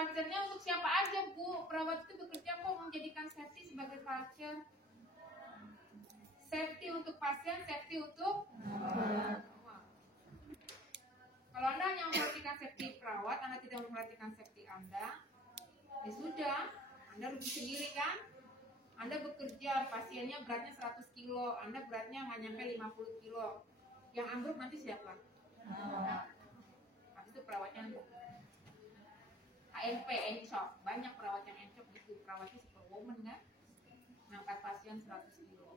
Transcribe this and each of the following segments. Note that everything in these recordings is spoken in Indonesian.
culture-nya untuk siapa aja, Bu? Perawat itu bekerja kok menjadikan safety sebagai culture. Safety untuk pasien, safety untuk kalau Anda hanya memperhatikan safety perawat, Anda tidak memperhatikan safety Anda, ya sudah, Anda rugi sendiri kan? Anda bekerja, pasiennya beratnya 100 kilo, Anda beratnya nggak nyampe 50 kilo. Yang ambruk nanti siapa? Habis itu perawatnya ANP, encok. Banyak perawat yang encok gitu. Perawatnya superwoman kan? Ngangkat pasien 100 kilo.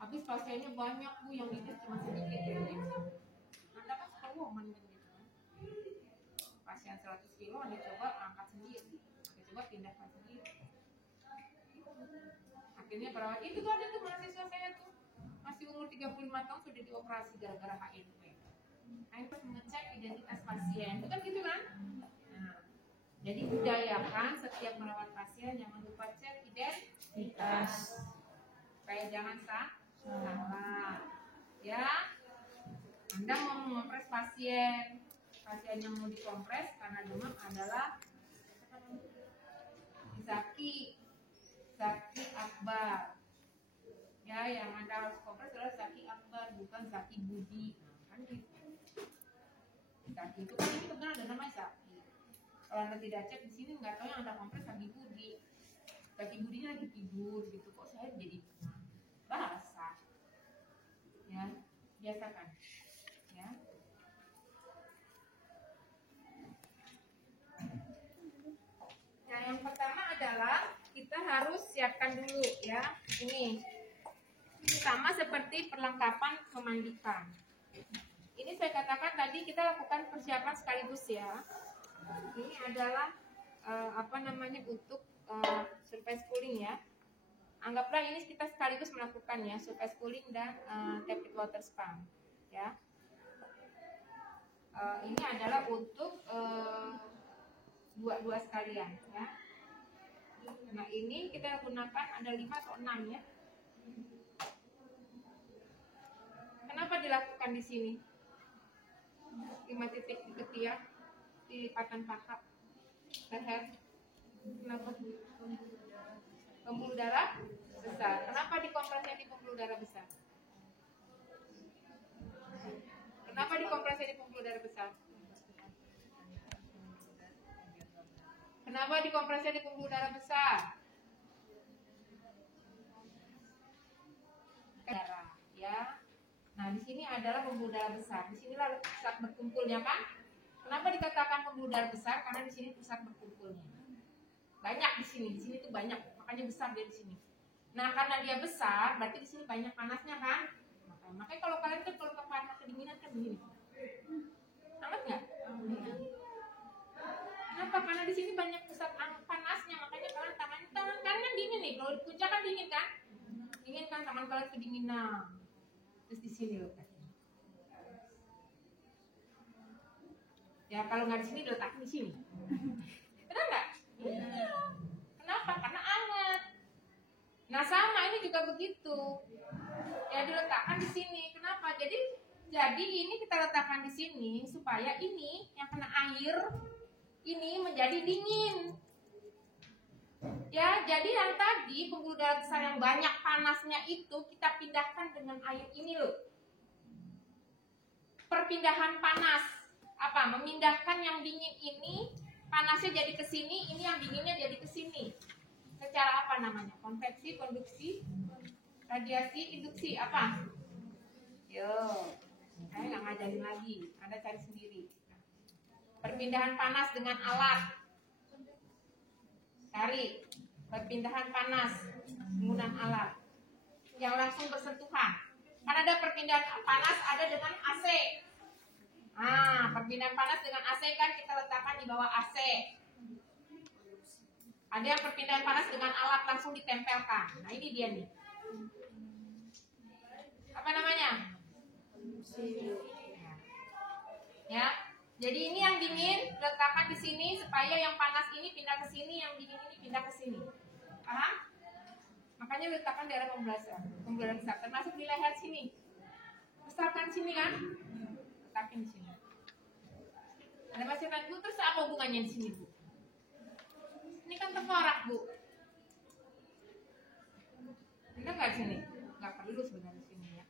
Habis pasiennya banyak, Bu, yang itu cuma sedikit yang encok. Anda kan superwoman kan gitu. Pasien 100 kilo Anda coba angkat sendiri. Anda coba pindahkan sendiri. Akhirnya perawat itu tuh ada tuh mahasiswa saya tuh. Masih umur 35 tahun sudah dioperasi gara-gara HNP. HNP mengecek identitas pasien. Itu kan gitu kan? Nah, jadi budayakan setiap merawat pasien jangan lupa cek identitas. Supaya jangan salah. Ya. Anda mau mengompres pasien yang mau dikompres karena demam adalah Zaki Akbar. Ya, yang Anda harus kompres adalah Zaki Akbar, bukan Zaki Budi. Nah, kan gitu. Zaki itu kan itu benar ada namanya Zaki. Kalau Anda tidak cek di sini nggak tahu yang Anda kompres Zaki Budi. Zaki Budinya lagi tidur gitu, kok saya jadi basah. Ya, biasakan. Ya. Nah, yang pertama adalah kita harus siapkan dulu ya. Ini sama seperti perlengkapan memandikan. Ini saya katakan tadi kita lakukan persiapan sekaligus ya. Ini adalah untuk surface cooling ya. Anggaplah ini kita sekaligus melakukan ya surface cooling dan tepid water spa ya. Ini adalah untuk dua sekalian ya. Nah ini kita gunakan ada 5 atau 6 ya. Kenapa dilakukan di sini? 5 titik di ketiak, di lipatan paha, leher. Kenapa? Pembuluh darah besar. Kenapa dikompresnya di pembuluh darah besar? Kenapa dikompresnya di pembuluh darah besar? Kenapa dikompresnya di pembuluh darah besar? Darah, ya. Nah, di sini adalah pembuluh darah besar. Di sinilah pusat berkumpulnya kan? Kenapa dikatakan pembuluh darah besar? Karena di sini pusat berkumpulnya. Banyak di sini tuh banyak, makanya besar dia di sini. Nah, karena dia besar, berarti di sini banyak panasnya kan? Makanya kalau kalian tuh kalau kepala kedinginan kan begini. Hangat nggak? Kenapa? Karena di sini banyak pusat panasnya, makanya kalian tangan kalian kan dingin nih. Kalau di puncak kan dingin kan? Dingin kan, tangan kalian kedinginan. Terus di sini letaknya. Ya kalau nggak di sini diletakkan di sini. Benar nggak? Iya. Kenapa? Karena hangat. Nah sama ini juga begitu. Ya diletakkan di sini. Kenapa? Jadi ini kita letakkan di sini supaya ini yang kena air ini menjadi dingin. Ya, jadi yang tadi pembuluh darah besar yang banyak panasnya itu kita pindahkan dengan air ini loh. Perpindahan panas. Apa? Memindahkan yang dingin ini panasnya jadi ke sini, ini yang dinginnya jadi ke sini. Secara apa namanya? Konveksi, konduksi, radiasi, induksi, apa? Yo, saya nggak ngajarin lagi, Anda cari sendiri. Perpindahan panas dengan alat. Cari perpindahan panas menggunakan alat yang langsung bersentuhan. Kan ada perpindahan panas ada dengan AC. Nah, perpindahan panas dengan AC kan kita letakkan di bawah AC. Ada yang perpindahan panas dengan alat langsung ditempelkan. Nah, ini dia nih. Apa namanya? Ya. Jadi ini yang dingin letakkan di sini supaya yang panas ini pindah ke sini, yang dingin ini pindah ke sini. Paham? Makanya letakkan daerah pembuluh darah besar, termasuk di leher sini. Besarkan sini kan? Letakin di sini. Ada pasien lain, Bu, terus apa hubungannya di sini, Bu? Ini kan tengkorak, Bu. Benar nggak sini? Nggak perlu sebenarnya sini ya.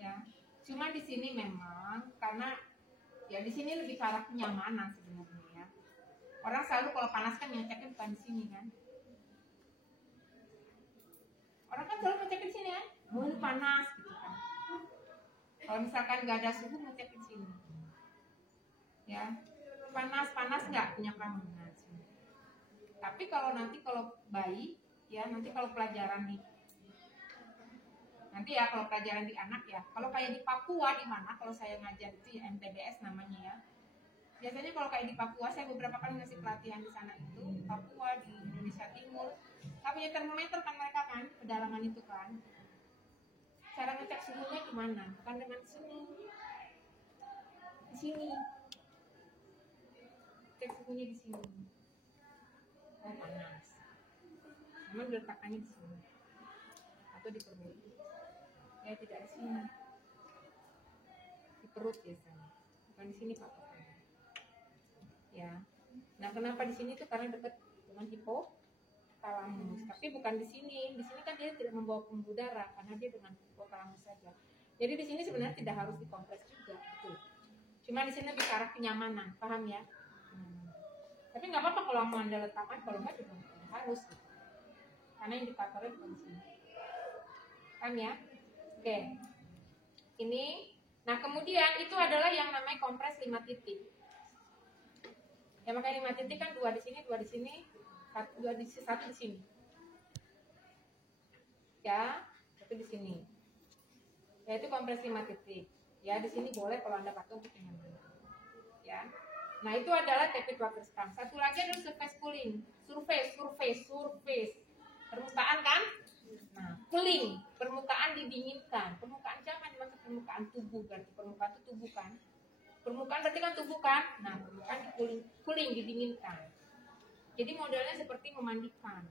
Ya, cuma di sini memang karena ya di sini lebih ke arah kenyamanan sebenarnya ya. Orang selalu kalau panas kan ngeceknya bukan di sini kan. Orang kan selalu ngecek di sini kan, oh ini panas gitu kan. Kalau misalkan nggak ada suhu ngecek di sini, ya panas nggak punya kamu. Nah, tapi kalau nanti kalau bayi, ya nanti kalau pelajaran nih, nanti ya kalau pelajaran di anak ya, kalau kayak di Papua di mana kalau saya ngajar itu ya MTBS namanya ya. Biasanya kalau kayak di Papua, saya beberapa kali ngasih pelatihan di sana itu, Papua di Indonesia Timur. Nggak punya termometer kan mereka kan, pedalaman itu kan. Cara ngecek suhunya gimana? Bukan dengan suhu. Di sini. Cek suhunya di sini. Oh panas. Memang diletakkannya di sini. Atau di perut. Ya tidak di sini. Di perut biasanya. Bukan di sini Pak. Ya. Nah kenapa di sini tuh karena dekat dengan hipotalamus, tapi bukan di sini. Di sini kan dia tidak membawa pembuluh darah karena dia dengan hipotalamus saja. Jadi di sini sebenarnya tidak harus dikompres juga, gitu. Cuma di sini lebih ke arah kenyamanan, paham ya? Tapi nggak apa-apa kalau mau Anda letakkan, kalau nggak juga harus, gitu. Karena indikatornya bukan di sini. Paham ya? Oke. Ini, nah kemudian itu adalah yang namanya kompres 5 titik. Ya makanya 5 titik kan 2 di sini, 2 di sini, 1 di sini. Ya, 1 di sini. Ya itu kompres 5 titik. Ya di sini boleh kalau Anda pakai untuk kenyamanan. Ya. Nah, itu adalah tepit water scan. Satu lagi adalah surface cooling. Surface. Permukaan kan? Nah, cooling, permukaan didinginkan. Permukaan siapa? Dimaksud permukaan tubuh, berarti permukaan itu tubuh kan? Permukaan berarti kan tubuh kan? Nah, permukaan cooling didinginkan. Jadi modelnya seperti memandikan.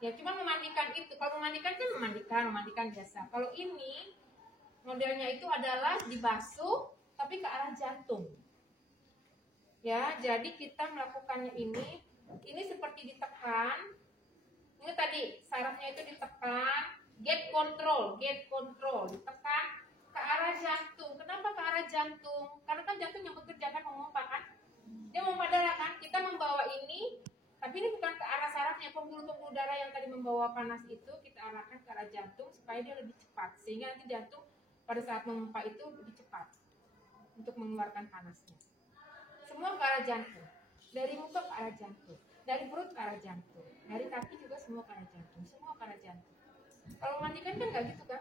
Ya, cuma memandikan itu. Kalau memandikan kan memandikan biasa. Kalau ini modelnya itu adalah dibasuh tapi ke arah jantung. Ya, jadi kita melakukannya ini seperti ditekan. Ini tadi sarafnya itu ditekan, gate control, ditekan ke arah jantung. Kenapa ke arah jantung? Karena kan jantung yang bekerja kan memompa kan? Dia memompa darah kan? Kita membawa ini, tapi ini bukan ke arah sarafnya, pembuluh-pembuluh darah yang tadi membawa panas itu kita arahkan ke arah jantung supaya dia lebih cepat, sehingga nanti jantung pada saat memompa itu lebih cepat untuk mengeluarkan panasnya. Semua ke arah jantung, dari muka ke arah jantung, dari perut ke arah jantung, dari kaki juga semua ke arah jantung, semua ke arah jantung. Kalau mandikan kan nggak gitu kan?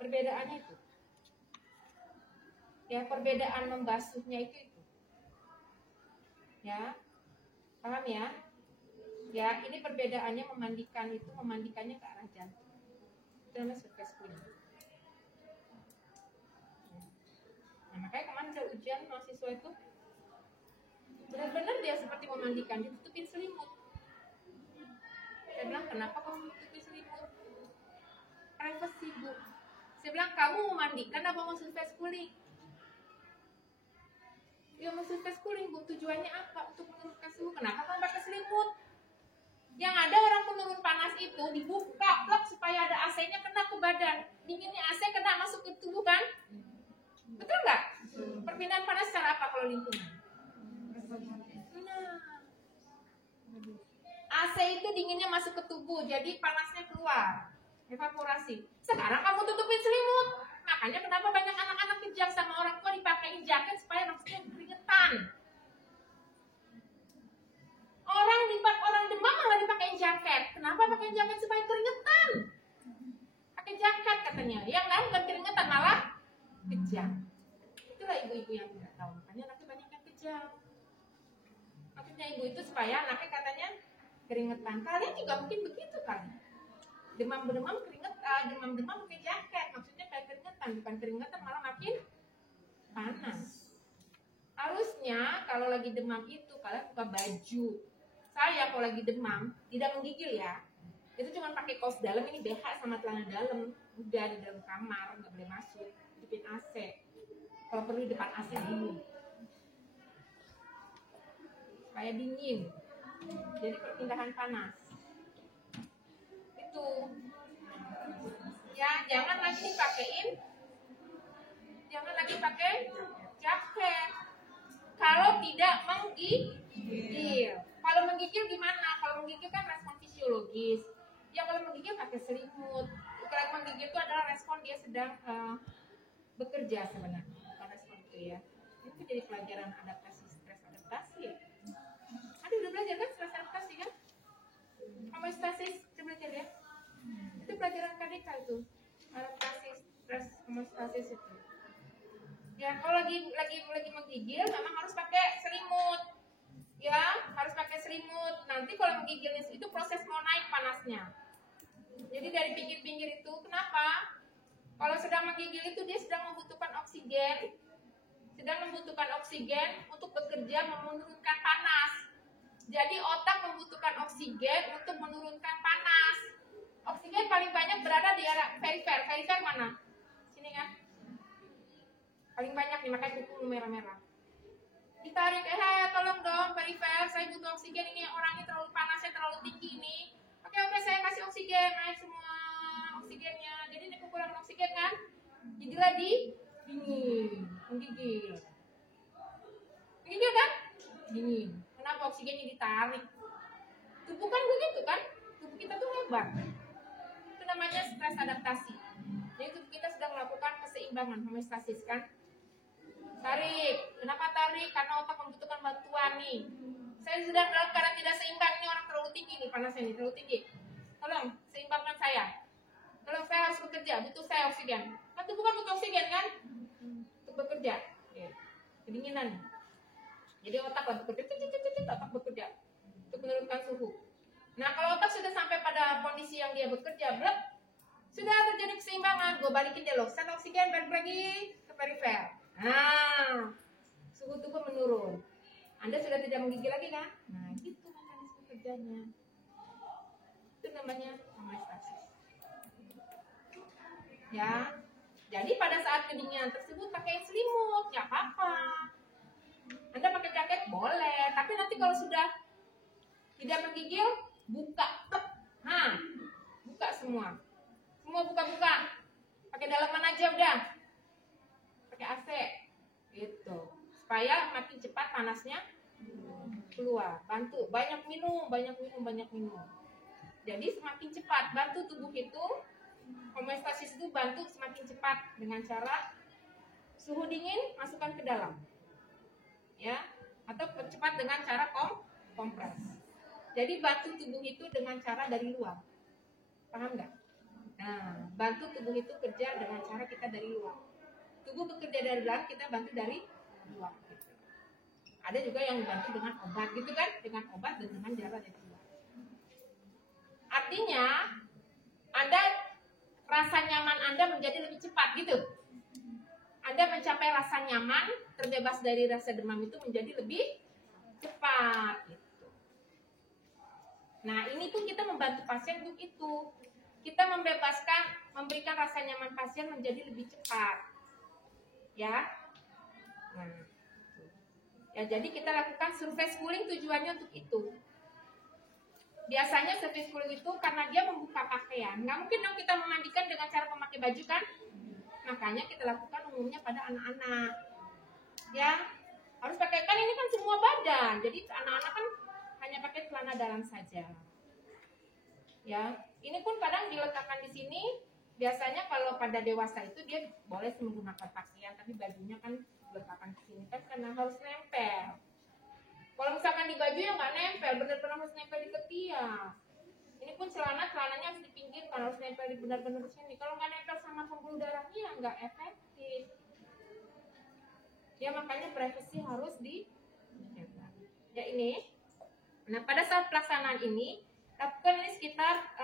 Perbedaannya itu. Ya, perbedaan membasuhnya itu. Ya, paham ya? Ya, ini perbedaannya memandikannya ke arah jantung. Itu namanya surface cooling. Nah, makanya kemarin saya ujian mahasiswa itu benar-benar dia seperti memandikan, ditutupin selimut. Saya bilang, kenapa kamu tutupin selimut? Privacy, Bu. Saya bilang, kamu mau mandikan apa mau surface cooling? Ya mau surface cooling, Bu. Tujuannya apa? Untuk menurunkan suhu. Kenapa kamu pakai selimut? Yang ada orang penurun panas itu dibuka plak supaya ada AC-nya kena ke badan. Dinginnya AC kena masuk ke tubuh kan? Betul nggak? Perpindahan panas secara apa kalau lingkungan? Nah, AC itu dinginnya masuk ke tubuh, jadi panasnya keluar, evaporasi. Sekarang kamu tutupin selimut, makanya kenapa banyak anak-anak kejang sama orang tua dipakein jaket supaya maksudnya keringetan. Orang demam malah dipakein jaket. Kenapa pakai jaket supaya keringetan? Pakai jaket katanya. Yang lain bukan keringetan malah kejang. Itulah ibu-ibu yang tidak tahu, makanya anaknya banyak yang kejang. Maksudnya ibu itu supaya anaknya katanya keringetan. Kalian juga mungkin begitu kan? Demam pakai jaket, maksudnya kayak keringetan, bukan keringetan malah makin panas. Harusnya kalau lagi demam itu kalian buka baju. Saya kalau lagi demam tidak menggigil ya. Itu cuma pakai kaos dalam, ini BH sama celana dalam, udah di dalam kamar, nggak boleh masuk, hidupin AC. Kalau perlu di depan AC dingin, supaya dingin. Jadi perpindahan panas. Itu. Ya, jangan lagi pakai jaket. Kalau tidak menggigil. Kalau menggigil gimana? Kalau menggigil kan respon fisiologis. Ya kalau menggigil pakai selimut. Kalau menggigil itu adalah respon dia sedang bekerja sebenarnya. Bukan respon itu ya. Itu jadi pelajaran stres adaptasi ya. Ada udah belajar kan stres adaptasi kan? Homeostasis, udah belajar ya? Itu pelajaran KDK itu. Adaptasi stres homeostasis itu. Ya kalau lagi menggigil memang harus pakai selimut. Ya, harus pakai selimut. Nanti kalau menggigilnya itu proses mau naik panasnya. Jadi dari pinggir-pinggir itu kenapa? Kalau sedang menggigil itu dia sedang membutuhkan oksigen untuk bekerja menurunkan panas. Jadi otak membutuhkan oksigen untuk menurunkan panas. Oksigen paling banyak berada di area perifer. Perifer mana? Sini kan? Paling banyak nih, makanya kuku merah-merah. Ditarik, tolong dong perifer, saya butuh oksigen ini, orangnya terlalu panasnya terlalu tinggi ini. Oke, saya kasih oksigen, naik semua oksigennya. Jadi ini kekurangan oksigen kan? Jadilah dingin, menggigil. Menggigil kan? Dingin. Kenapa oksigennya ditarik? Tubuh kan begitu kan? Tubuh kita tuh hebat. Itu namanya stres adaptasi. Jadi tubuh kita sedang melakukan keseimbangan homeostasis kan? Tarik. Kenapa tarik? Karena otak membutuhkan bantuan nih. Saya sedang dalam keadaan tidak seimbang. Ini orang terlalu tinggi nih, panasnya nih terlalu tinggi. Tolong seimbangkan saya. Tolong, saya harus bekerja, butuh saya oksigen. Kan tubuh kan butuh oksigen kan? Untuk bekerja. Kedinginan. Jadi otak lah bekerja, otak bekerja untuk menurunkan suhu. Nah kalau otak sudah sampai pada kondisi yang dia bekerja, sudah terjadi keseimbangan, gue balikin deh loh, set oksigen balik lagi ke perifer. Nah, suhu tubuh menurun. Anda sudah tidak menggigil lagi kan? Nah, gitu mekanisme kerjanya. Itu namanya homeostasis. Ya, jadi pada saat kedinginan tersebut pakai selimut, ya apa-apa. Anda pakai jaket boleh, tapi nanti kalau sudah tidak menggigil, buka. Nah, buka semua. Semua buka-buka. Pakai dalaman aja udah. Pakai AC gitu supaya makin cepat panasnya keluar. Bantu banyak minum. Jadi semakin cepat bantu tubuh itu, homeostasis itu bantu semakin cepat dengan cara suhu dingin masukkan ke dalam ya, atau cepat dengan cara kompres. Jadi bantu tubuh itu dengan cara dari luar, paham nggak? Nah, bantu tubuh itu kerja dengan cara kita dari luar. Tubuh bekerja dari dalam, kita bantu dari luar. Gitu. Ada juga yang dibantu dengan obat, gitu kan? Dengan obat dan dengan cara dari luar. Artinya, rasa nyaman Anda menjadi lebih cepat, gitu. Anda mencapai rasa nyaman, terbebas dari rasa demam itu menjadi lebih cepat. Gitu. Nah, ini tuh kita membantu pasien untuk itu. Kita memberikan rasa nyaman pasien menjadi lebih cepat. Ya, nah, ya jadi kita lakukan surface cooling tujuannya untuk itu. Biasanya surface cooling itu karena dia membuka pakaian. Nggak mungkin dong kita memandikan dengan cara memakai baju kan? Makanya kita lakukan umumnya pada anak-anak. Ya, harus pakai, kan ini kan semua badan. Jadi anak-anak kan hanya pakai celana dalam saja. Ya, ini pun kadang diletakkan di sini. Biasanya kalau pada dewasa itu dia boleh menggunakan pakaian, tapi bajunya kan diletakkan di sini kan karena harus nempel. Kalau misalkan di baju yang nggak nempel, benar-benar harus nempel di ketiak. Ini pun celananya harus dipinggirkan, harus nempel di benar-benar di sini. Kalau nggak nempel sama pembuluh darahnya ya nggak efektif. Ya makanya privasi harus dijaga. Ya ini. Nah pada saat pelaksanaan ini, lakukan ini sekitar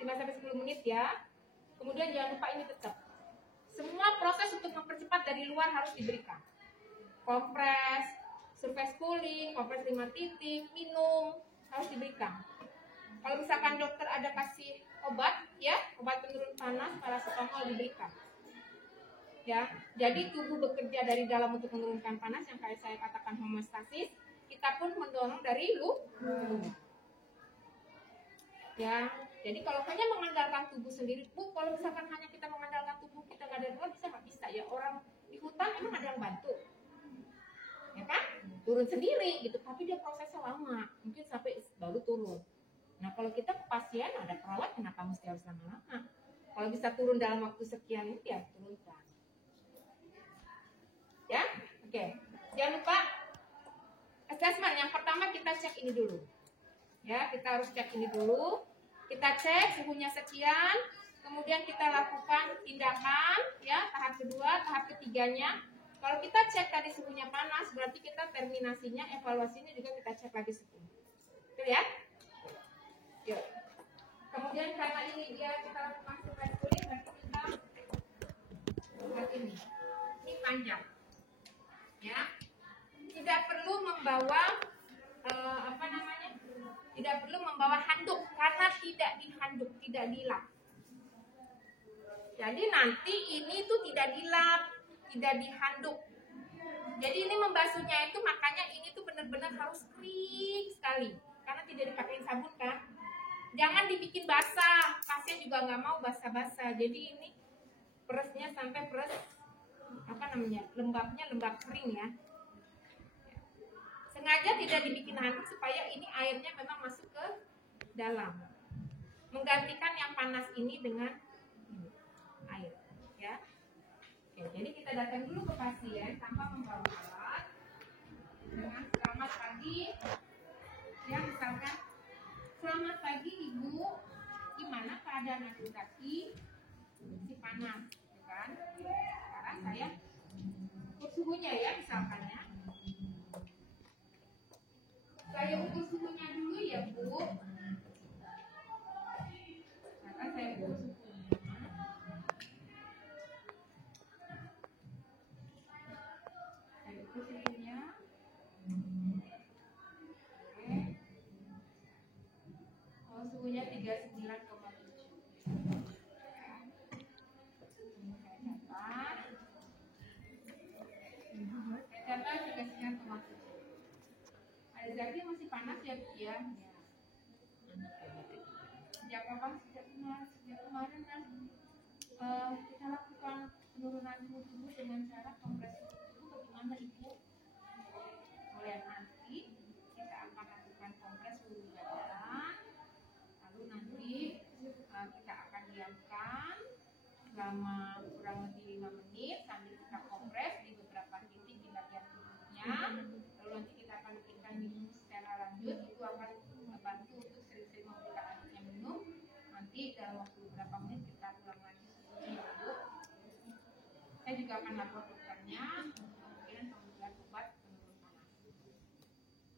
5-10 menit ya. Kemudian jangan lupa ini tetap. Semua proses untuk mempercepat dari luar harus diberikan. Kompres, surface cooling, kompres 5 titik, minum, harus diberikan. Kalau misalkan dokter ada kasih obat, ya, obat penurun panas, paracetamol diberikan. Ya, jadi tubuh bekerja dari dalam untuk menurunkan panas yang kayak saya katakan homeostasis. Kita pun mendorong dari luar. Ya, jadi kalau hanya mengandalkan tubuh sendiri, Bu, kalau misalkan hanya kita mengandalkan tubuh kita nggak ada luar, nggak bisa ya. Orang di hutan emang ada yang bantu, ya kan? Turun sendiri gitu, tapi dia prosesnya lama, mungkin sampai baru turun. Nah, kalau kita ke pasien ada perawat, kenapa mesti harus lama-lama? Kalau bisa turun dalam waktu sekian ini ya turunkan. Ya, oke. Jangan lupa assessment. Yang pertama kita cek ini dulu. Ya, kita harus cek ini dulu. Kita cek suhunya sekian, kemudian kita lakukan tindakan, ya, tahap kedua, tahap ketiganya. Kalau kita cek tadi suhunya panas, berarti kita terminasinya, evaluasinya juga kita cek lagi suhu. Betul ya? Yuk. Kemudian karena ini dia kita lakukan survei kulit, berarti kita buat ini panjang. Ya, tidak perlu membawa tidak perlu membawa handuk karena tidak dihanduk, tidak dilap. Jadi nanti ini tuh tidak dilap, tidak dihanduk. Jadi ini membasuhnya itu makanya ini tuh benar-benar harus kering sekali karena tidak dipakai sabun kan. Jangan dibikin basah, pasien juga nggak mau basah-basah. Jadi ini peresnya sampai peres lembabnya lembab kering ya. Sengaja tidak dibikin handuk supaya ini airnya memang masuk ke dalam. Menggantikan yang panas ini dengan air, ya. Oke, jadi kita datang dulu ke pasien tanpa membawa alat dengan selamat pagi. Ya, misalkan selamat pagi Ibu, gimana keadaan adik kaki? Si panas, gitu kan? Sekarang saya ukur suhunya ya, misalkan ya. Saya ukur suhunya dulu ya Bu. Maka saya ukur suhunya. Saya ukur suhunya. Oke. Oh, suhunya 39,7. Saya catat 39,7. Ada zat yang masih panas ya Bu ya. Sejak kapan? Sejak kemarin kan kita lakukan penurunan suhu tubuh dengan cara kompresi tubuh. Bagaimana Ibu? Mulai nanti kita akan lakukan kompres suhu badan, lalu nanti kita akan diamkan selama kurang lebih 5 menit sambil kita kompres di beberapa titik di bagian tubuhnya. Lalu nanti kita akan berikan minum secara lanjut, itu akan membantu untuk sering-sering memberikan adiknya minum. Nanti dalam waktu beberapa menit kita ulang lagi suhunya Bu. Saya juga akan lapor dokternya kemungkinan pemberian obat penurun panas.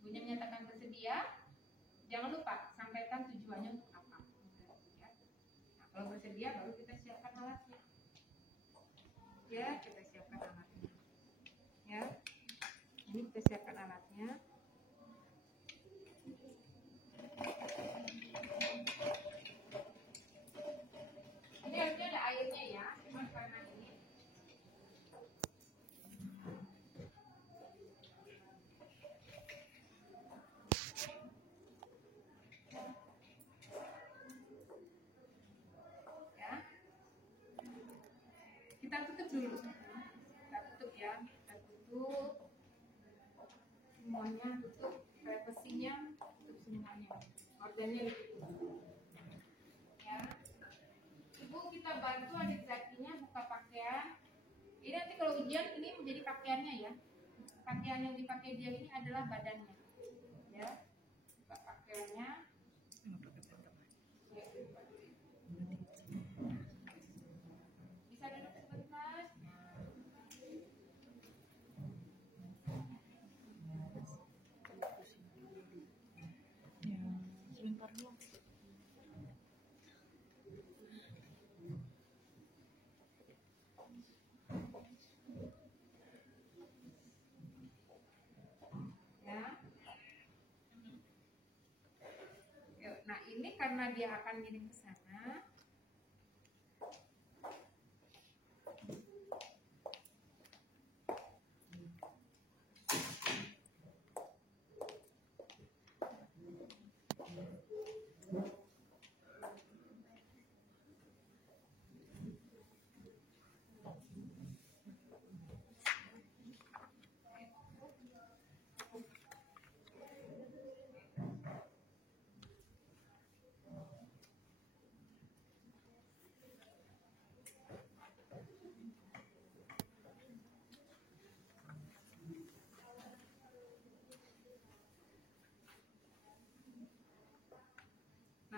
Ibunya menyatakan bersedia. Jangan lupa sampaikan tujuannya untuk apa. Ya. Nah, kalau bersedia baru kita siapkan alatnya. Ya, kita siapkan alatnya. Ya, ini kita siapkan alatnya. Ini harusnya ada airnya ya, cuma karena ini. Ya, kita tutup dulu. Kita tutup ya, kita tutup semuanya, tutup privasinya, tutup semuanya. Organnya ditutup. Ya. Ibu kita bantu adik zakinya buka pakaian. Ini nanti kalau ujian ini menjadi pakaiannya ya. Pakaian yang dipakai dia ini adalah badannya. Ya. Buka pakaiannya. Ya. Bisa duduk sebentar. Nah ini karena dia akan miring ke sana,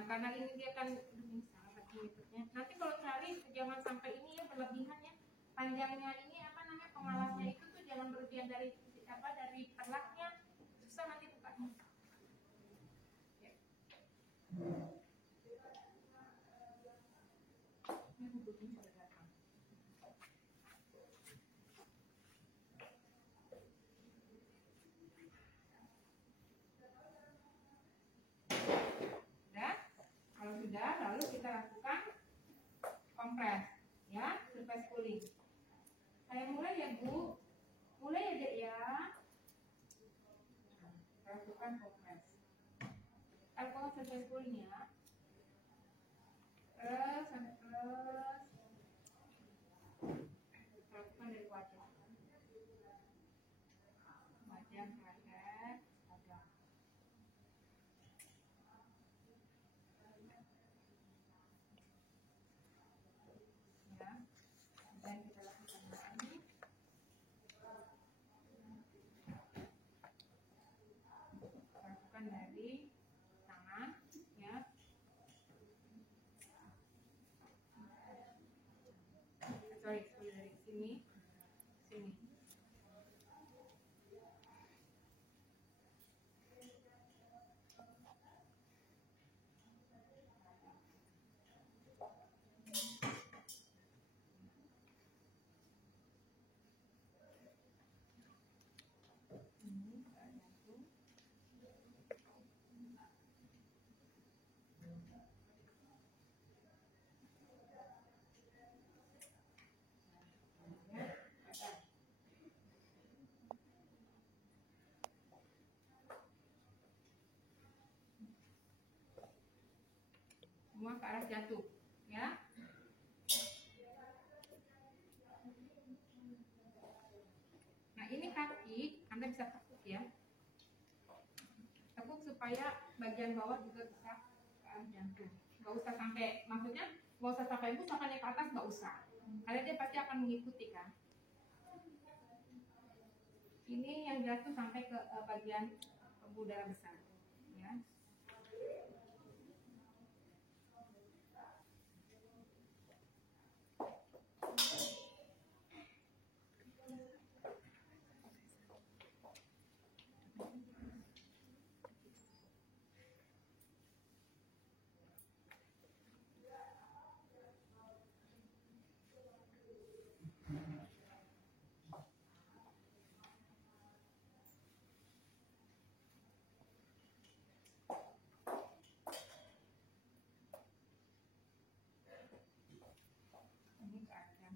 karena ini dia kan ini salah metodenya. Nanti kalau cari jangan sampai ini ya berlebihan ya. Panjangnya ini apa namanya pengalasnya itu tuh jangan berlebihan dari dari perlaknya, susah nanti bukanya. Ya. Ini bukunya sudah datang. Kalau sudah, lalu kita lakukan kompres, ya, surface cooling. Saya mulai ya Bu, mulai aja ya. Lakukan kompres. Lakukan surface cooling ya. Terus, lakukan dari wajah. Wajah, leher, wajah. Dan kita lakukan lagi. Lakukan dari tangan, ya. Sorry, dari sini, sini. Semua ke arah jatuh, ya. Nah ini kaki, Anda bisa tekuk ya. Tekuk supaya bagian bawah juga bisa ke arah jantung. Gak usah sampai, maksudnya gak usah sampai bus, sampai naik ke atas gak usah. Karena dia pasti akan mengikuti kan. Ini yang jatuh sampai ke bagian pembuluh darah besar, ya.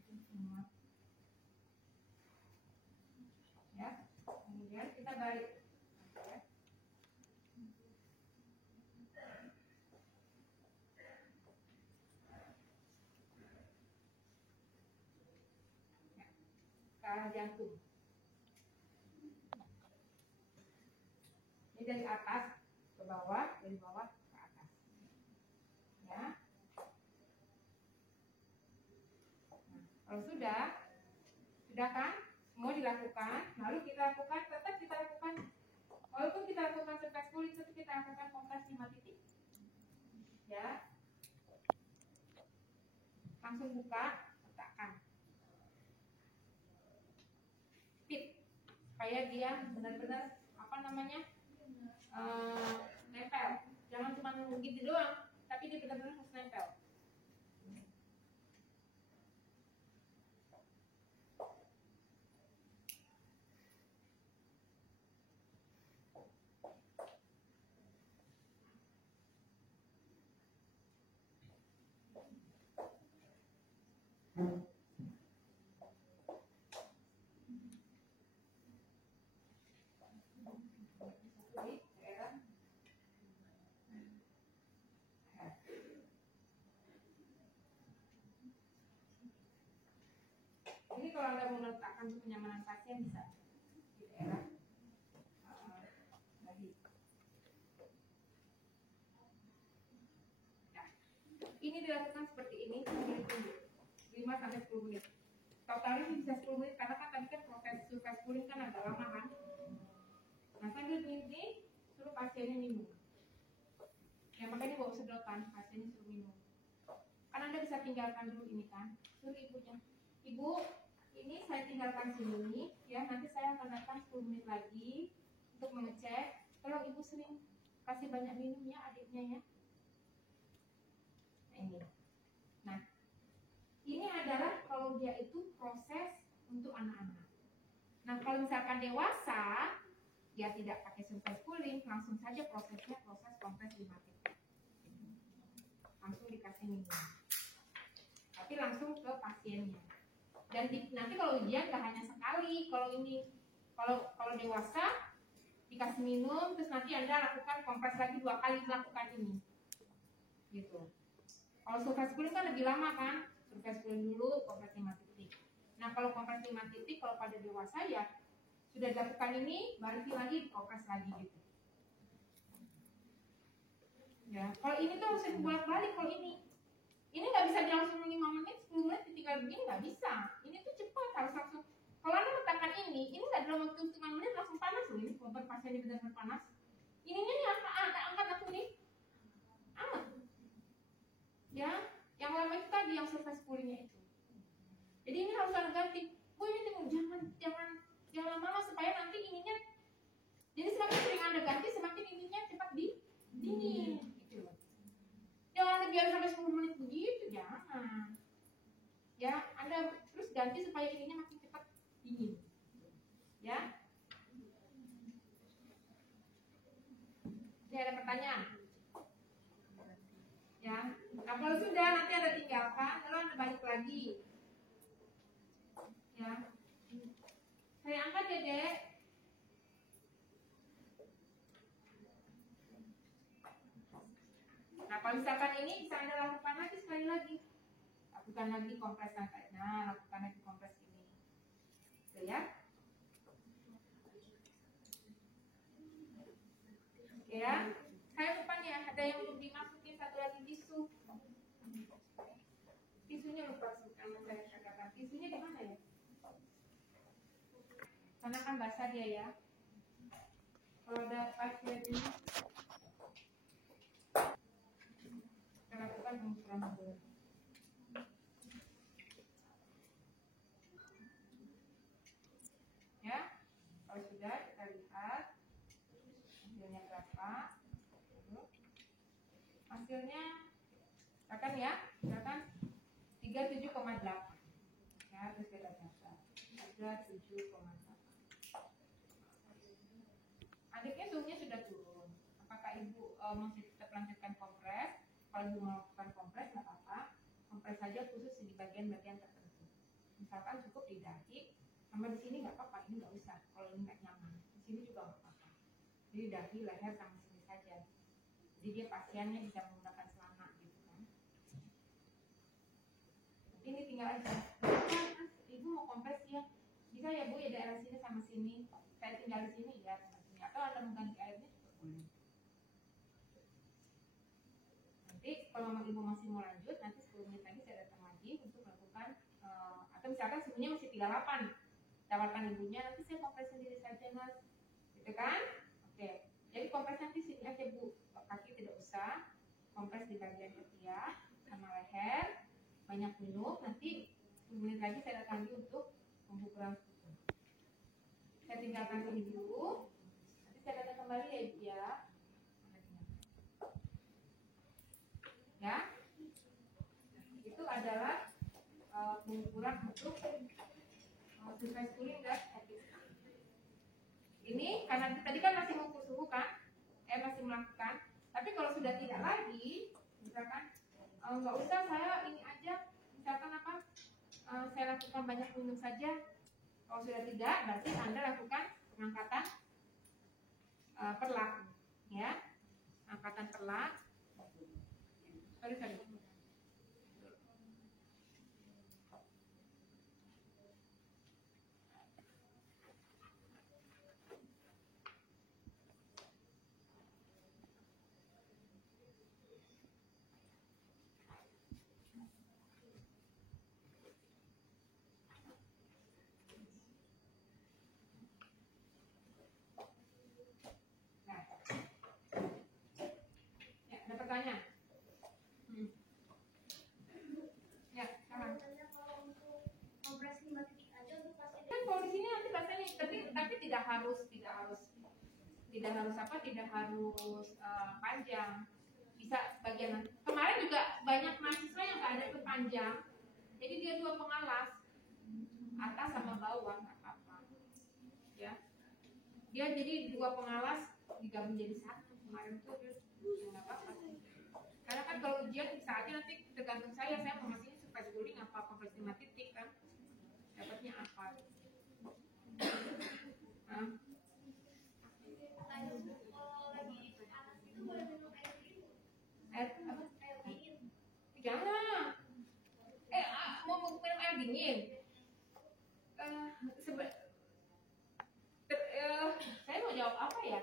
Semua. Ya, kemudian kita balik. Ya, ke arah jantung. Ini dari atas ke bawah, dari bawah ke atas. Ya. Kalau sudah kan semua dilakukan, lalu kita lakukan, tetap kita lakukan, walaupun kita lakukan surface cooling, tetap kita lakukan kompres 5 titik. Ya, langsung buka, letakkan, fit, supaya dia benar-benar apa namanya nempel. Jangan cuma gitu doang, tapi dia benar-benar harus nempel. Ini kalau Anda mau meletakkan untuk kenyamanan pasien bisa di daerah tadi. Nah, ini dilakukan seperti ini sambil tunggu 5 sampai 10 menit. Totalnya bisa 10 menit karena kan tadi kan proses surface cooling kan agak lama kan. Nah sambil ini suruh pasiennya minum. Ya makanya bawa sedotan, pasiennya suruh minum. Kan Anda bisa tinggalkan dulu ini kan, suruh ibunya. Ibu, ini saya tinggalkan sini, ya nanti saya akan datang 10 menit lagi untuk mengecek. Tolong ibu sering kasih banyak minum ya adiknya ya. Nah ini. Nah, ini adalah kalau dia itu proses untuk anak-anak. Nah kalau misalkan dewasa, dia tidak pakai surface cooling, langsung saja prosesnya proses kompres 5 detik. Langsung dikasih minum. Tapi langsung ke pasiennya. Dan nanti kalau ujian nggak hanya sekali, kalau dewasa dikasih minum, terus nanti Anda lakukan kompres lagi 2 kali melakukan ini. Gitu. Kalau surface cooling kan lebih lama kan? Surface cooling dulu, kompres 5 titik. Nah kalau kompres 5 titik, kalau pada dewasa ya sudah dilakukan ini, balik lagi kompres lagi gitu. Ya, kalau ini tuh harus bolak-balik. Kalau ini nggak bisa langsung 5 menit, 10 menit ditinggal begini nggak bisa. Ini tuh cepat, harus langsung. Kalau Anda letakkan ini nggak dalam waktu 5 menit langsung panas loh. Ini obat pasien ini benar-benar panas. Ininya ya angkat langsung nih. Ya, yang lama itu tadi yang surface coolingnya itu. Jadi ini harus Anda ganti. Bu ini jangan lama-lama supaya nanti ininya. Jadi semakin sering Anda ganti, semakin ininya cepat dingin. Gitu. Jangan biar sampai 10 menit begitu, jangan. Ya, Anda terus ganti supaya ininya makin cepat dingin. Ya. Ini ada pertanyaan? Ya. Nah, kalau sudah nanti Anda tinggalkan, lalu Anda balik lagi. Ya. Saya angkat ya, Dek. Nah, kalau misalkan ini bisa Anda lakukan lagi sekali lagi. Lakukan lagi kompres santai. Nah, lakukan lagi kompres ini. Oke ya. Oke ya. Saya lupa nih ya, ada yang belum dimasukin satu lagi tisu. Tisunya lupa sama saya katakan. Tisunya di mana ya? Karena kan basah dia ya. Kalau ada pasien ini, kita lakukan pengukuran bola. Ya, kalau sudah kita lihat hasilnya berapa. Hasilnya akan ya, misalkan 37,8. Ya, terus kita catat. Ada 7,8. Adiknya suhunya sudah turun. Apakah ibu masih tetap lanjutkan kompres? Kalau ibu melakukan kompres nggak apa-apa. Kompres saja khusus di bagian-bagian tertentu. Misalkan cukup di dahi, sama di sini nggak apa-apa. Ini nggak usah. Kalau ini nggak nyaman, di sini juga nggak apa-apa. Jadi dahi, leher sama sini saja. Jadi dia pasiennya bisa menggunakan celana gitu kan. Ini tinggal aja. Ibu mau kompres ya? Bisa ya Bu ya daerah sini sama sini. Saya tinggal di sini ya. Atau Anda mengganti airnya juga boleh. Nanti kalau memang ibu masih mau lanjut, nanti 10 menit lagi saya datang lagi untuk melakukan atau misalkan suhunya masih 38, tawarkan ibunya, nanti saya kompres sendiri saja Mas, gitu kan? Oke, jadi kompres nanti sini aja Bu, kaki tidak usah, kompres di bagian ketiak sama leher, banyak minum, nanti 10 menit lagi saya datang lagi untuk pengukuran suhu. Saya tinggalkan sini dulu. Saya datang kembali ya Ibu ya. Ya. Itu adalah pengukuran untuk surface cooling dan epic. Ini karena tadi kan masih mengukur suhu kan? Masih melakukan. Tapi kalau sudah tidak lagi, misalkan nggak usah saya ini aja, misalkan apa? Saya lakukan banyak minum saja. Kalau sudah tidak, berarti Anda lakukan pengangkatan perlak, ya, angkatan perlak. Sorry. harus panjang, bisa bagian. Kemarin juga banyak mahasiswa yang nggak ada itu panjang, jadi dia 2 pengalas, atas sama bawah nggak apa-apa, ya. Dia jadi 2 pengalas digabung jadi 1 kemarin tuh, ya nggak apa-apa. Karena kan kalau ujian saatnya nanti tergantung saya mau ngasihnya surprise ruling apa kompleks 5 titik kan, dapatnya apa? Air dingin. Jangan. Mau minum air dingin. Saya mau jawab apa ya?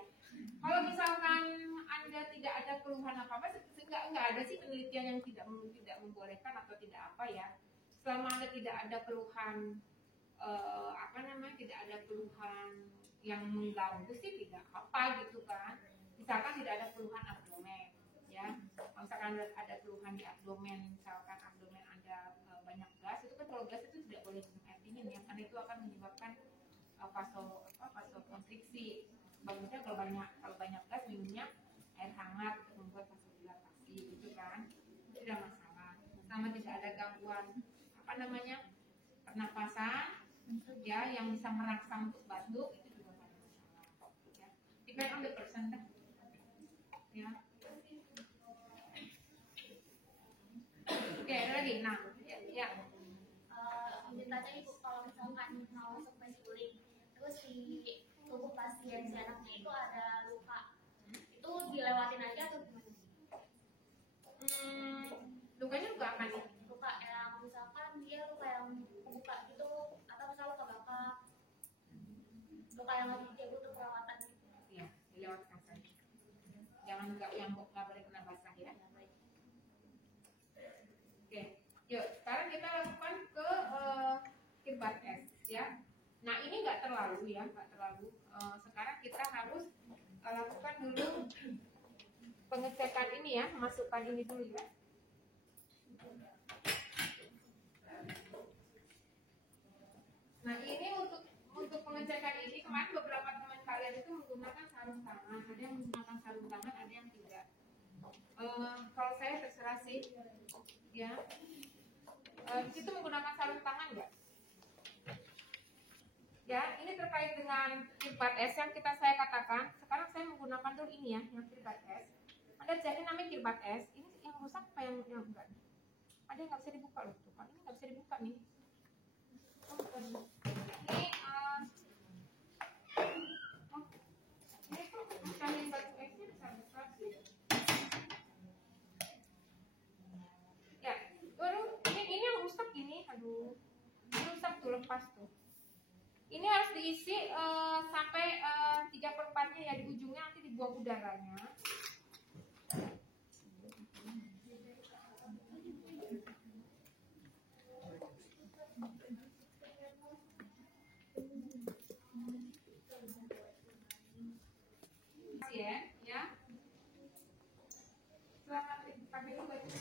Kalau misalkan Anda tidak ada keluhan apa-apa, enggak ada sih penelitian yang tidak membolehkan atau tidak apa ya. Selama Anda tidak ada keluhan tidak ada keluhan yang mengganggu sih tidak apa gitu kan. Misalkan tidak ada keluhan abdomen, ya. Misalkan ada keluhan di abdomen, misalkan abdomen Anda banyak gas, itu kan kalau gas itu tidak boleh minum air dingin ya, karena itu akan menyebabkan vasokonstriksi. Bagusnya kalau banyak gas minumnya air hangat untuk membuat vasodilatasi gitu kan, itu tidak masalah. Sama tidak ada gangguan pernapasan ya yang bisa merangsang untuk batuk, itu juga tidak masalah ya. Depend on the person kan ya. Oke, ada lagi. Nah, ya. Ceritanya ibu kalau misalkan mau surprise ruling, terus di tubuh pasien si anaknya itu ada luka, itu dilewatin aja atau gimana? Lukanya luka apa nih? Luka yang misalkan dia luka yang kebuka gitu, atau misalnya luka bakar, luka yang lagi dia butuh perawatan gitu. Iya, dilewatkan saja. Jangan yang nggak boleh kena basah ya. Oke, yuk sekarang kita lakukan ke kirbat S ya. Nah ini nggak terlalu. Sekarang kita harus lakukan dulu pengecekan ini ya, masukkan ini dulu ya. Nah ini untuk pengecekan ini kemarin beberapa teman kalian itu menggunakan sarung tangan, ada yang menggunakan sarung tangan, ada yang tidak. Kalau saya terserah sih, ya. Di situ menggunakan sarung tangan nggak? Ya, ini terkait dengan kirbat S yang saya katakan. Sekarang saya menggunakan dulu ini ya, yang kirbat S. Anda cari namanya kirbat S. Ini yang rusak apa yang enggak? Ada yang nggak bisa dibuka loh, tuh kan? Ini nggak bisa dibuka nih. Ini kok pecahin batu S-nya besar sih. Ya, baru ini yang rusak ini, aduh, ini rusak tuh, lepas tuh. Ini harus diisi sampai 3/4-nya ya, di ujungnya nanti dibuang udaranya. Ya. Selamat pakai dulu baju.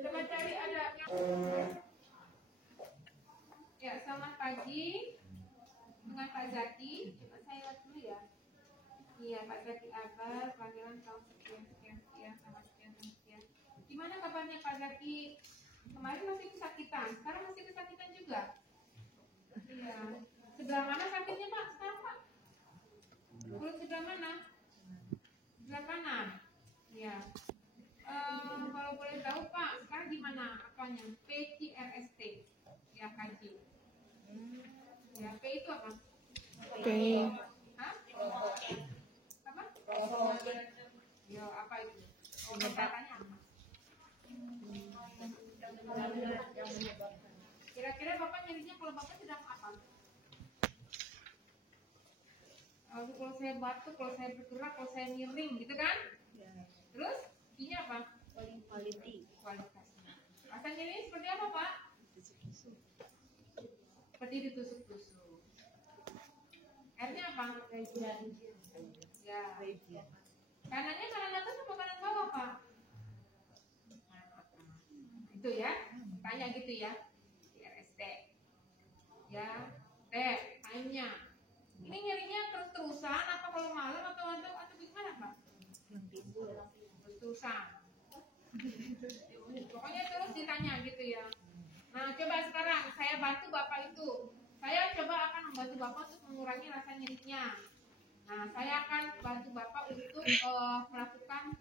Coba cari ada ya, selamat pagi dengan Pak Zaki. Coba saya lihat dulu ya. Iya, Pak Zaki Abar, panggilan tahun sekian, sama sekian. Gimana kabarnya Pak Zaki? Kemarin masih kesakitan, sekarang masih kesakitan juga? Iya. Sebelah mana sakitnya Pak sekarang Pak? Perut sebelah mana? Sebelah kanan. Iya. Kalau boleh tahu Pak, sekarang gimana apanya? PCRST ya, kaji. Ya, P itu apa? P. Hah? Apa? Ya, apa itu? Katanya apa? Kira-kira Bapak nyerinya kalau Bapak sedang apa? Kalau saya batuk, kalau saya bergerak, kalau saya miring, gitu kan? Terus, ini apa? kualitasnya. Rasa nyeri seperti apa Pak? Seperti ditusuk-tusuk. Airnya apa? Ya. Kanannya kanan atas atau kanan bawah Pak? Itu ya, tanya gitu ya. Di RST. Ya, T, lainnya. Ini nyerinya terus-terusan apa kalau malam atau gimana Pak? Terus-terusan. Pokoknya terus ditanya gitu ya. Nah, coba sekarang saya bantu Bapak itu. Saya coba akan membantu Bapak untuk mengurangi rasa nyerinya. Nah, saya akan bantu Bapak untuk melakukan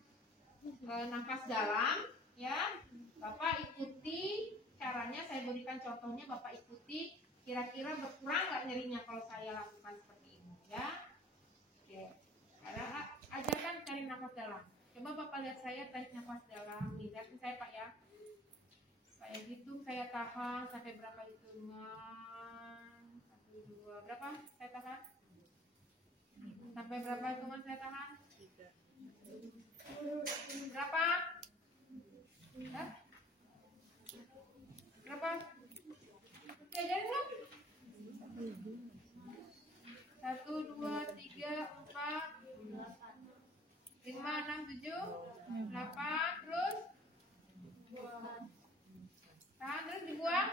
nafas dalam, ya. Bapak ikuti caranya, saya berikan contohnya, Bapak ikuti. Kira-kira berkurang nggak nyerinya kalau saya lakukan seperti ini, ya? Oke. Ada ajarkan tarik nafas dalam. Coba Bapak lihat saya tarik nafas dalam. Lihatin saya Pak ya. Saya hitung, saya tahan sampai berapa hitungan? 1, 2, berapa? Saya tahan. Sampai berapa hitungan saya tahan? 3. Berapa? Ya? Berapa? Oke, jadi kan? 1, 2, 3, 4, 5, 6, 7, 8, terus? Tahan, terus dibuang?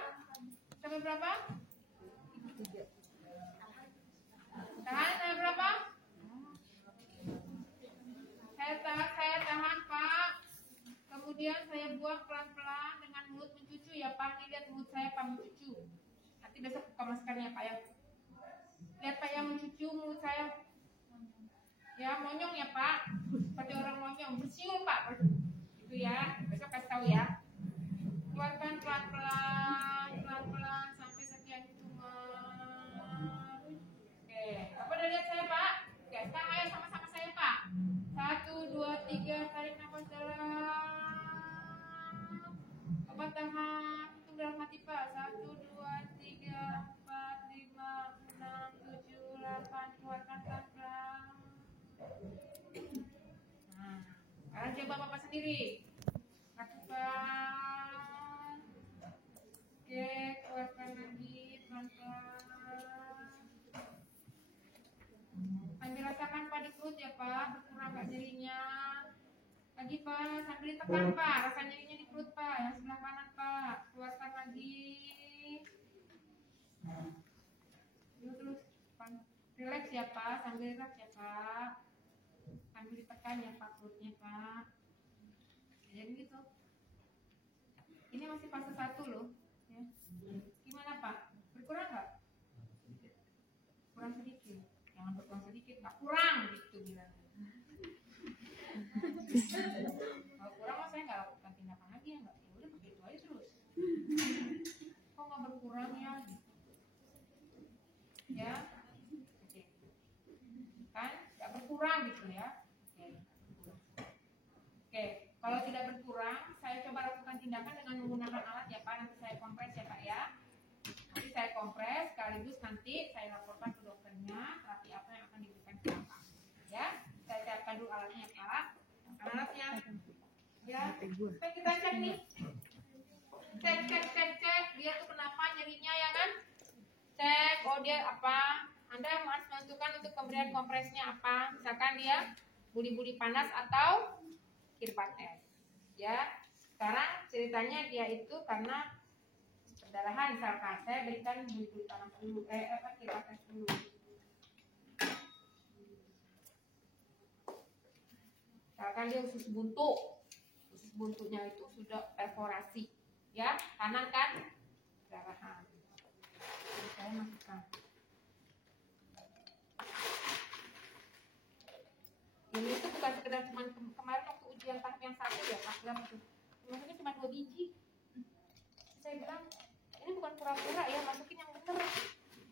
Sampai berapa? Tahan sampai berapa? Saya tahan Pak. Kemudian saya buang pelan-pelan dengan mulut mencucu ya Pak. Ini lihat mulut saya Pak mencucu. Nanti besok buka maskernya Pak ya. Lihat Pak yang mencucu mulut saya. Ya monyong ya Pak. Seperti orang monyong. Bersiul Pak. Itu ya. Besok kasih tahu ya. Keluarkan pelan-pelan, pelan-pelan sampai sekian hitungan. Oke, Bapak udah lihat saya Pak? Oke, sekarang ayo sama-sama saya Pak. 1, 2, 3, tarik nafas dalam. Bapak tahan, hitung dalam hati Pak. 1, 2, 3, 4, 5, 6, 7, 8, keluarkan pelan-pelan. Nah, sekarang coba Bapak sendiri. Lakukan. Oke, keluarkan lagi pelan-pelan. Sambil rasakan Pak di perut ya Pak, berkurang gak nyerinya. Lagi Pak, sambil ditekan Pak, rasa nyerinya di perut Pak, yang sebelah kanan Pak. Keluarkan lagi. Terus relax ya Pak, sambil relax ya Pak. Sambil ditekan ya Pak perutnya Pak. Jadi gitu. Ini masih fase 1 loh. Ya. Gimana Pak? Berkurang nggak? Kurang sedikit. Jangan berkurang sedikit, Pak. Kurang gitu bilangnya. Kalau kurang mah saya nggak lakukan tindakan lagi ya nggak. Ya udah pakai itu aja terus. Kok nggak berkurang ya? Ya. Oke. Kan? Nggak berkurang gitu ya. Oke. Kalau tidak berkurang, saya coba lakukan tindakan dengan menggunakan alat ya Pak. Nanti saya kompres ya Pak ya. Nanti saya kompres, sekaligus nanti saya laporkan ke dokternya terapi apa yang akan diberikan ke Bapak. Ya, saya siapkan dulu alatnya Pak. Alatnya, ya. Kita cek nih. Cek. Dia tuh kenapa nyerinya ya kan? Cek, oh dia apa? Anda harus menentukan untuk pemberian kompresnya apa. Misalkan dia budi-budi panas atau kirpat es. Ya, sekarang ceritanya dia itu karena perdarahan misalkan, saya berikan budi-budi panas dulu, kirpat es dulu. Misalkan dia usus buntunya itu sudah perforasi, ya, kanan kan, perdarahan. Jadi saya masukkan. Ini itu bukan sekedar cuma kemarin waktu ujian tahap yang 1 ya Pak, maksudnya cuma 2 biji. Saya bilang ini bukan pura-pura ya, masukin yang benar.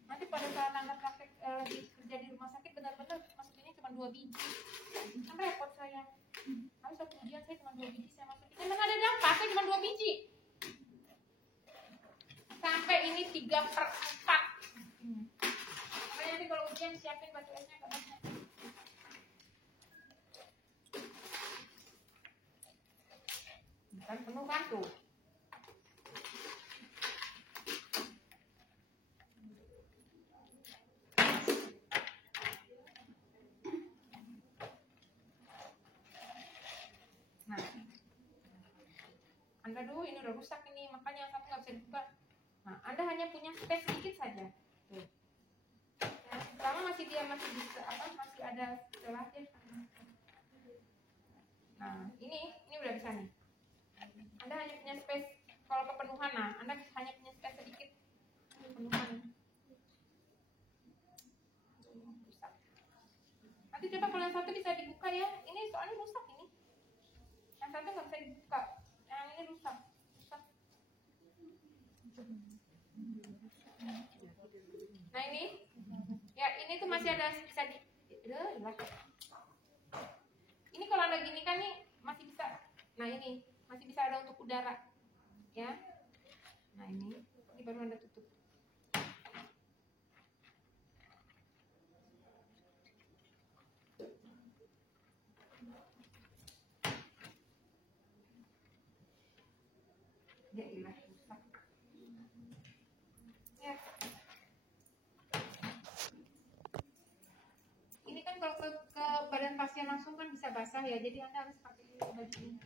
Nanti pada saat Anda praktek lagi kerja di rumah sakit benar-benar masukinnya cuma 2 biji. Kan repot saya. Habis waktu ujian saya cuma 2 biji saya masukin. Memang ada dampaknya cuma 2 biji. Sampai ini 3/4. Makanya nanti kalau ujian siapin batu esnya ke banyak. Kan penuh kan tuh. Nah, Anda dulu ini udah rusak ini, makanya yang satu nggak bisa dibuka. Nah, Anda hanya punya space sedikit saja. Tuh. Nah, selama masih bisa masih ada celahnya. Nah, ini udah bisa nih. Anda hanya punya space kalau kepenuhan, nah Anda hanya punya space sedikit kepenuhan. Rusak. Nanti coba kalau yang satu bisa dibuka ya. Ini soalnya rusak ini. Yang satu nggak bisa dibuka. Yang ini rusak. Nah ini, ya ini tuh masih ada bisa di. Ini kalau Anda gini kan nih masih bisa. Nah ini masih bisa ada untuk udara, ya. Nah ini baru Anda tutup. Ya ilah rusak. Ya. Ini kan kalau ke badan pasien langsung kan bisa basah ya, jadi Anda harus pakai baju ini.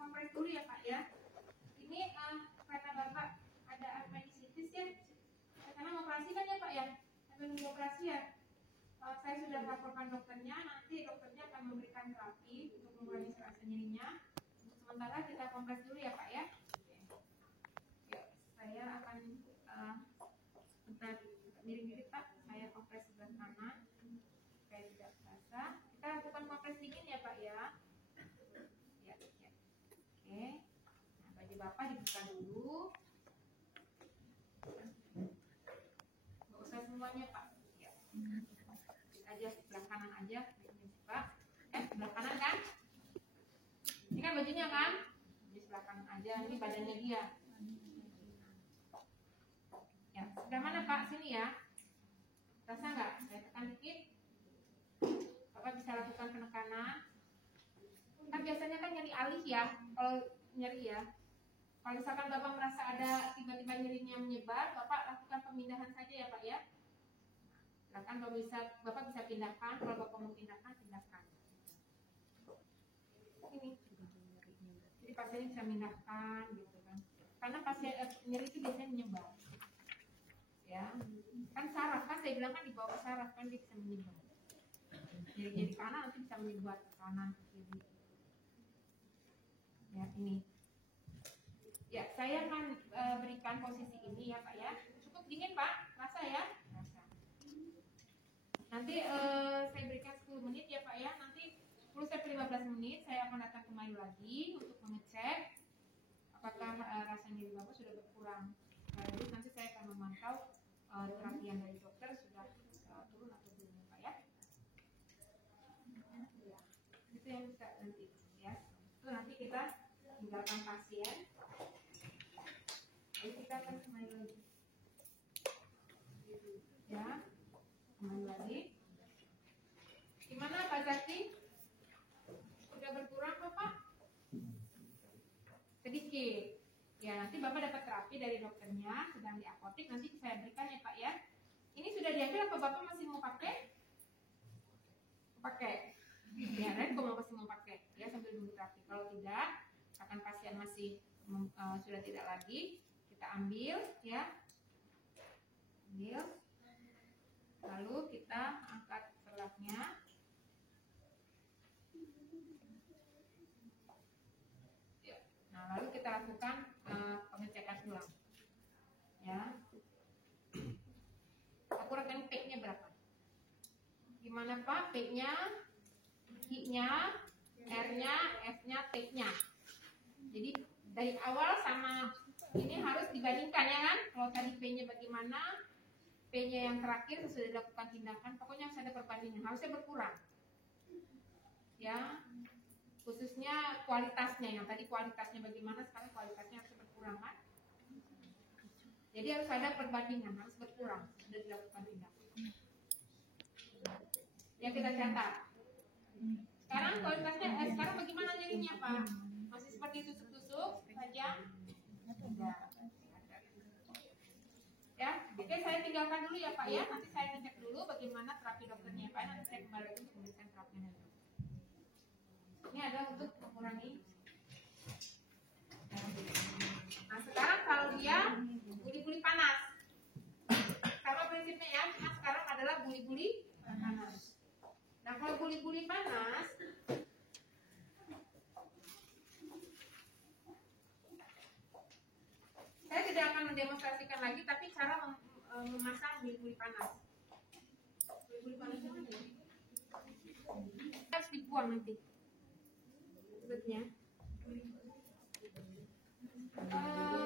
Kompres dulu ya Pak ya. Ini karena Bapak ada appendicitis ya, karena mau operasi kan ya Pak ya, sambil nunggu operasi ya. Saya sudah laporkan dokternya, nanti dokternya akan memberikan terapi untuk mengurangi rasa nyerinya. Untuk sementara kita kompres dulu ya Pak ya. Ya, saya akan bentar miring dikit Pak, saya kompres sebelah kanan supaya tidak basah. Kita lakukan kompres dingin ya Pak ya. Ya. Oke. Nah, baju Bapak dibuka dulu. Nggak usah semuanya Pak. Ya. Aja sebelah kanan aja ini Pak. Sebelah kanan kan? Ini kan bajunya kan? Di sebelah kanan aja. Ini badannya dia. Ya, sebelah mana Pak? Sini ya. Rasa nggak? Saya tekan dikit. Bapak bisa lakukan penekanan. Kan biasanya kan nyeri alih ya. Kalau nyeri ya. Kalau misalkan Bapak merasa ada tiba-tiba nyerinya menyebar, Bapak lakukan pemindahan saja ya Pak ya. Bahkan Bapak bisa pindahkan, kalau Bapak mau pindahkan, pindahkan. Ini. Jadi pasien bisa pindahkan gitu kan. Karena pasien nyeri itu biasanya menyebar. Ya. Kan saraf kan saya bilang kan di bawah saraf kan dia bisa menyebar. Jadi kanan nanti bisa menyebar ke kanan ke kiri. Ya, ini. Ya, saya akan berikan posisi ini ya Pak ya. Cukup dingin Pak, rasa ya? Rasa. Nanti saya berikan 10 menit ya Pak ya. Nanti 10-15 menit saya akan datang kembali lagi untuk mengecek apakah rasa nyeri Bapak sudah berkurang. Lalu nanti saya akan memantau terapi yang dari dokter sudah turun atau belum ya Pak ya. Ya. Itu yang bisa nanti ya. Itu nanti kita tinggalkan pasien. Jadi kita akan kembali lagi. Ya, kembali lagi. Gimana Pak Zaki? Sudah berkurang Bapak? Sedikit. Ya, nanti Bapak dapat terapi dari dokternya, sedang di apotek, nanti saya berikan ya Pak ya. Ini sudah diambil apa Bapak masih mau pakai? Pakai. Ya, Ren masih mau pakai. Ya, sambil nunggu terapi. Kalau tidak, akan pasien masih sudah tidak lagi, kita ambil ya. Ambil. Lalu kita angkat selapnya. Ya. Nah, lalu kita lakukan pengecekan ulang. Ya. Akuratkan P-nya berapa? Gimana Pak? P-nya, Q-nya, R-nya, F-nya, T-nya. Jadi dari awal sama ini harus dibandingkan ya kan? Kalau tadi P-nya bagaimana, P-nya yang terakhir sudah dilakukan tindakan, pokoknya harus ada perbandingan, harusnya berkurang. Ya, khususnya kualitasnya, yang tadi kualitasnya bagaimana, sekarang kualitasnya harus berkurang kan? Jadi harus ada perbandingan, harus berkurang, sudah dilakukan tindakan. Ya kita catat. Sekarang kualitasnya, sekarang bagaimana nyerinya Pak? Masih seperti tusuk-tusuk saja? Ya, oke saya tinggalkan dulu ya Pak ya. Nanti saya ngecek dulu bagaimana terapi dokternya Pak. Nanti saya kembali lagi untuk memberikan terapinya. Ini adalah untuk mengurangi. Nah sekarang kalau dia guli-guli panas, sama prinsipnya ya. Nah, sekarang adalah guli-guli panas. Nah kalau guli-guli panas, saya tidak akan mendemonstrasikan lagi, tapi cara memasang guli-guli panas. Guli-guli panasnya mana ya? Harus dibuang nanti. Sebetulnya.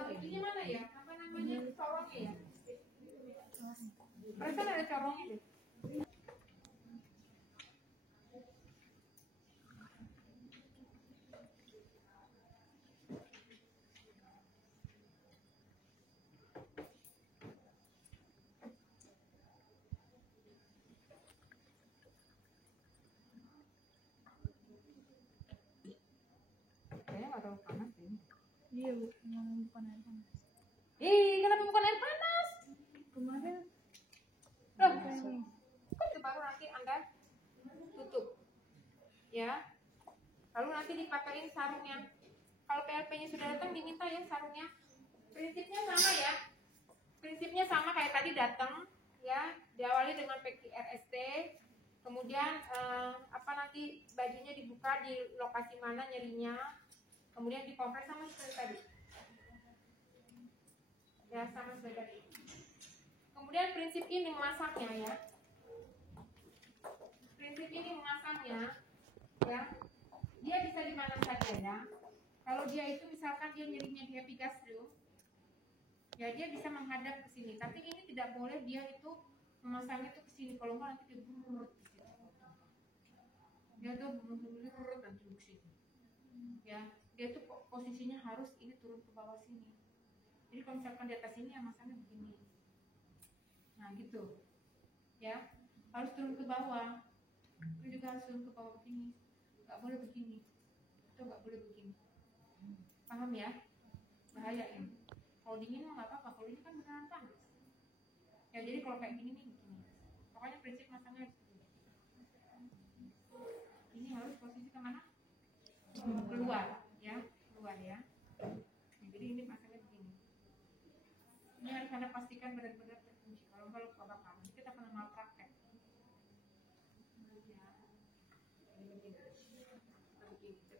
Itunya mana ya? Apa namanya? Corongnya ya? Perasaan ada corongnya deh. Kayaknya nggak terlalu panas deh. Iya bu, bukan air panas. Kenapa bukan air panas? Kemarin Loh, kan itu baru nanti Anda tutup. Ya. Lalu nanti dipakein sarungnya. Kalau PLP-nya sudah datang diminta ya sarungnya. Prinsipnya sama ya. Prinsipnya sama kayak tadi datang ya, diawali dengan PQRST. Kemudian nanti bajunya dibuka di lokasi mana nyerinya. Kemudian dikompres sama seperti tadi. Ya, sama seperti tadi. Kemudian prinsip ini memasaknya ya. Prinsip ini memasaknya ya. Dia bisa di mana saja ya. Kalau dia itu misalkan dia nyerinya di epigastrium, ya dia bisa menghadap ke sini. Tapi ini tidak boleh dia itu memasangnya itu ke sini. Kalau enggak nanti dia buruk di sini. Dia tuh buruk nanti ke sini. Ya, dia tuh posisinya harus ini turun ke bawah sini. Jadi kalau misalkan di atas ini yang masangnya begini. Nah gitu. Ya, harus turun ke bawah. Itu juga harus turun ke bawah begini. Nggak boleh begini. Itu nggak boleh begini. Paham ya? Bahaya ya. Kalau dingin mah nggak apa-apa. Kalau ini kan beneran panas. Ya jadi kalau kayak gini nih begini. Pokoknya prinsip masangnya harus begini. Ini harus posisi kemana? Keluar ya, keluar ya. Nah, jadi ini masangnya begini. Ini harus Anda pastikan benar-benar terkunci. Kalau kebakaran, nanti kita pernah malpraktek.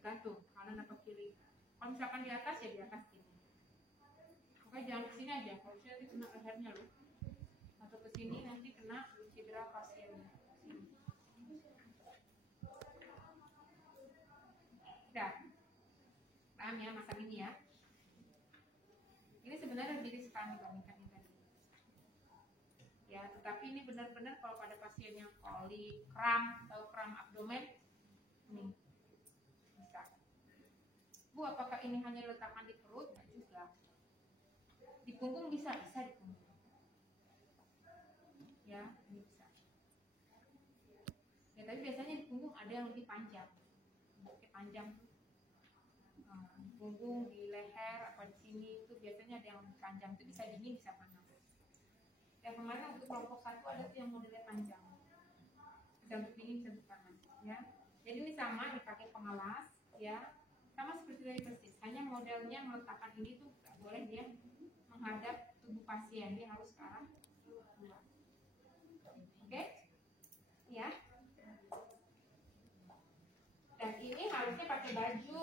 Tergantung kanan apa kiri. Kalau misalkan di atas ya di atas gini. Pokoknya jangan kesini aja. Kalau sini nanti kena lehernya loh. Atau kesini nanti kena cedera pasiennya. Udah. Paham ya masang ini ya. Ini sebenarnya lebih riskan dibandingkan ini tadi. Ya, tetapi ini benar-benar kalau pada pasien yang kolik, kram atau kram abdomen, nih bisa. Bu, apakah ini hanya letakkan di perut? Tidak juga. Di punggung bisa di punggung. Ya, ini bisa. Ya, tapi biasanya di punggung ada yang lebih panjang. Lebih panjang tuh. Di punggung, di leher, apa di sini itu biasanya ada yang lebih panjang. Itu bisa dingin, bisa panas. Yang kemarin untuk kelompok 1 ada tuh yang modelnya panjang. Bisa untuk dingin, bisa untuk panas. Ya. Jadi ini sama dipakai pengalas, ya. Sama seperti tadi persis. Hanya modelnya meletakkan ini tuh nggak boleh dia menghadap tubuh pasien. Dia harus ke arah baju.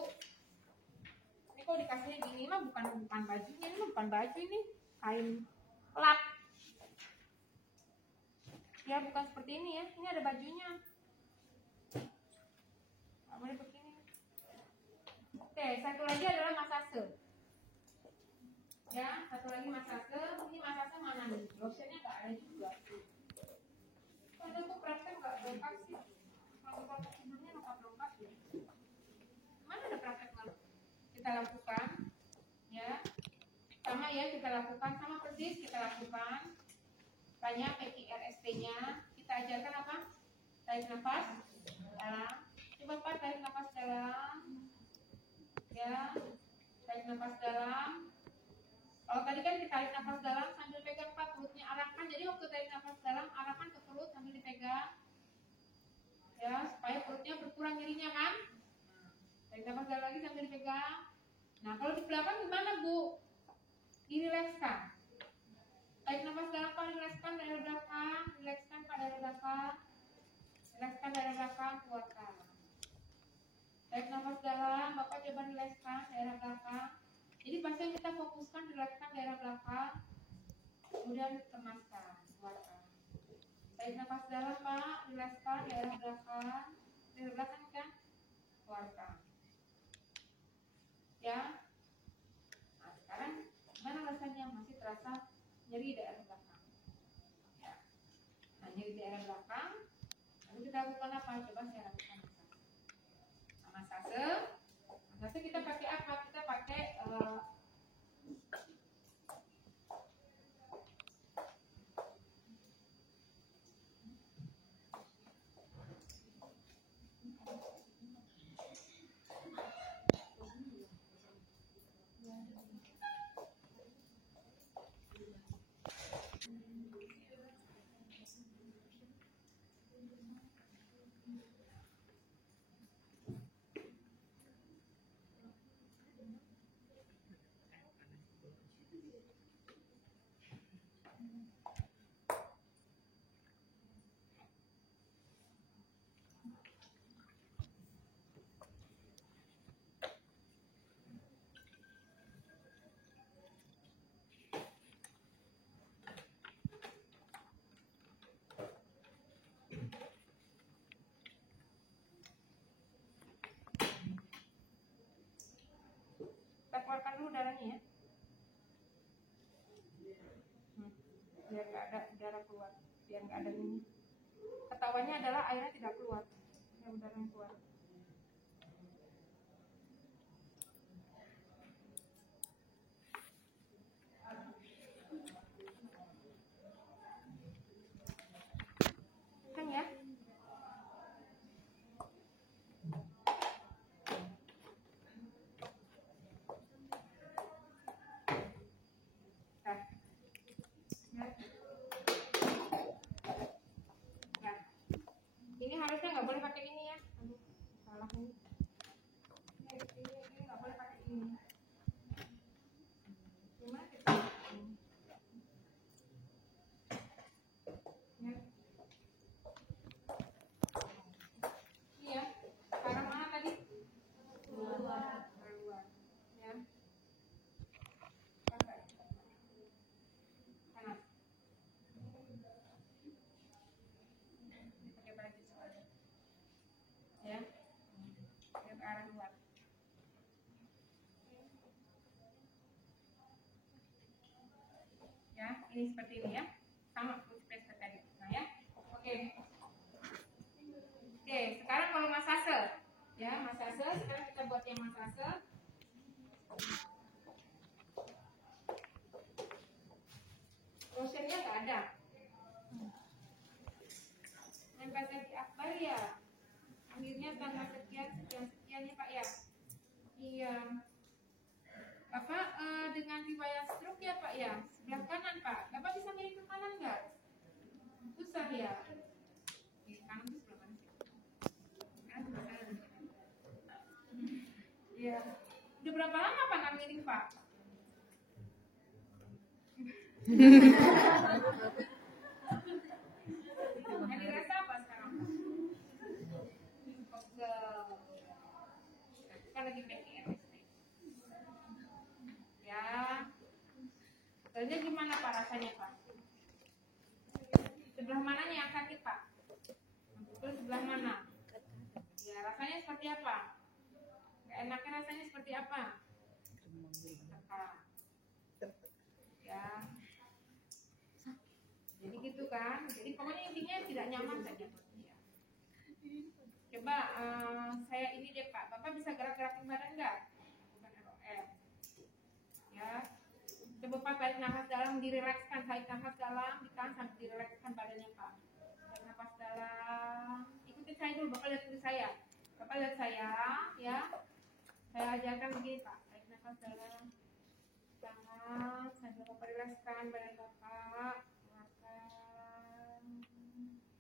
Ini kalau dikasihnya gini mah bukan bajunya, ini mah bukan baju, ini kain lap. Ya bukan seperti ini ya, ini ada bajunya. Namanya begini. Oke, satu lagi adalah masase. Ya, satu lagi masase. Ini masase mana nih? Lotionnya nggak ada juga. Ada tuh praktek nggak lengkap sih. Kalau praktek sebelumnya lengkap ya. Mana ada praktek lalu? Kita lakukan, ya. Sama ya kita lakukan, sama persis kita lakukan. Tanya PQRST-nya. Kita ajarkan apa? Tarik nafas dalam. Coba Pak, tarik nafas dalam. Ya, tarik nafas dalam. Kalau tadi kan ditarik nafas dalam sambil pegang Pak, perutnya arahkan. Jadi waktu tarik nafas dalam, arahkan ke perut sambil dipegang. Ya, supaya perutnya berkurang nyerinya kan. Tarik nafas dalam lagi sambil dipegang. Nah, kalau di belakang gimana Bu? Dirilekskan. Tarik nafas dalam Pak, rilekskan dari belakang. Rilekskan Pak dari belakang. Rilekskan dari belakang, keluarkan. Tarik nafas dalam, Bapak coba rilekskan daerah belakang. Jadi pasien kita fokuskan rilekskan daerah belakang. Kemudian kemaskan, keluarkan. Tarik nafas dalam Pak, rilekskan daerah belakang. Daerah belakang kan? Keluarkan. Ya. Nah, sekarang gimana rasanya? Masih terasa nyeri daerah belakang. Ya. Nah, nyeri daerah belakang. Lalu kita lakukan apa? Coba saya lakukan masase. Masase kita pakai apa? Kita pakai kita keluarkan dulu darahnya ya. Biar nggak ada darah keluar, biar nggak ada ini. Ketawanya adalah airnya tidak keluar, yang darahnya keluar. Kenceng ya. Ini harusnya nggak boleh pakai ini ya. Aduh, salah ini. Ini nggak boleh pakai ini. Gimana kita? Ya. Iya. Sekarang mana tadi? Keluar. Ya. Pakai. Kanan. Pakai baju soalnya. Ya. Ke arah luar. Ya, ini seperti ini ya. Sama seperti tadi. Nah ya. Oke. Oke, sekarang kalau masase. Ya, masase. Sekarang kita buat yang masase. Lotionnya nggak ada. Yang pasien Akbar ya. Akhirnya tanggal sekian ya Pak ya. Iya. Bapak dengan riwayat stroke ya Pak ya. Sebelah kanan Pak. Bapak bisa miring ke kanan nggak? Susah ya. Di kanan itu sebelah mana sih? Kanan sebelah kanan. Iya. Udah berapa lama Pak nggak miring Pak? Yang dirasa apa sekarang? Pegel. bukan lagi PGRS. Ya, jadi gimana Pak rasanya Pak? Sebelah mananya yang sakit Pak? Betul sebelah mana? Ya, rasanya seperti apa? Enaknya rasanya seperti apa? Ya, jadi gitu kan. Jadi pokoknya intinya tidak nyaman saja. Ya. Coba saya ini deh Pak, Bapak bisa gerak-gerakin badan nggak? Bukan ROM. Ya, coba Pak tarik nafas dalam, dirilekskan, tarik nafas dalam, ditahan sampai dirilekskan badannya Pak. Tarik nafas dalam, ikuti saya dulu, Bapak lihat saya. Bapak lihat saya, ya. Saya ajarkan begini Pak, tarik nafas dalam, tahan, sambil Bapak rilekskan badan Bapak, keluarkan.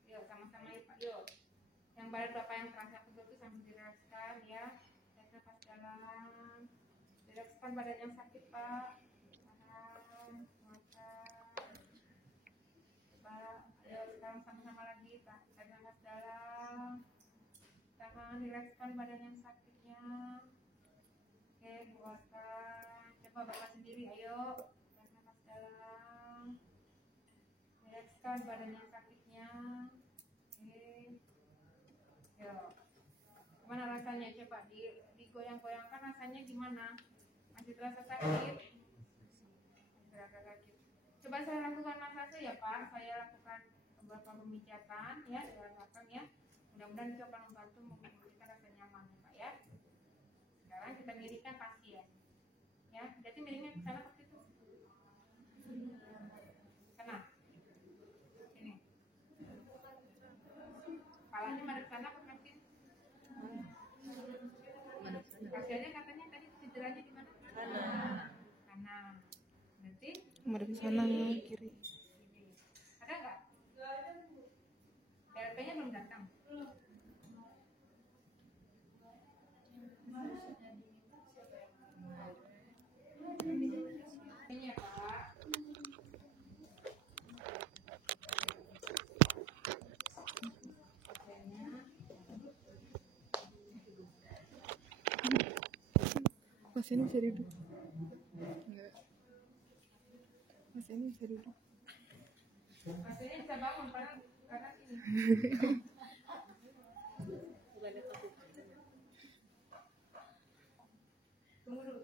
Yuk sama-sama yuk Pak, yuk. Yang badan Bapak yang terasa pegel itu sambil dirilekskan ya. Tarik nafas dalam, rilekskan badan yang sakit Pak. Sekarang sama-sama lagi tarik nafas dalam, tahan, rilekskan badan yang sakitnya. Oke, keluarkan. Coba Bapak sendiri, ayo tarik nafas dalam, rilekskan badan yang sakitnya. Oke, yuk. Gimana rasanya? Coba digoyang-goyangkan, rasanya gimana? Masih terasa sakit? Terasa sakit. Coba saya lakukan massase ya Pak, saya lakukan beberapa pemijatan ya, dirasakan ya. Mudah-mudahan itu akan membantu memberikan rasa nyaman ya Pak ya. Sekarang kita miringkan pasien ya, jadi miringnya ke sana seperti itu. Sana, sini. Kepalanya madep sana ke kaki. Pasiennya katanya tadi cederanya di mana? Kanan. Berarti Madep sana kiri. ada nggak? DLP-nya belum datang. Ini ya Pak. Pasiennya bisa duduk. Enggak. Pasiennya bisa duduk. Pasiennya bisa bangun karena ini. Tunggu dulu.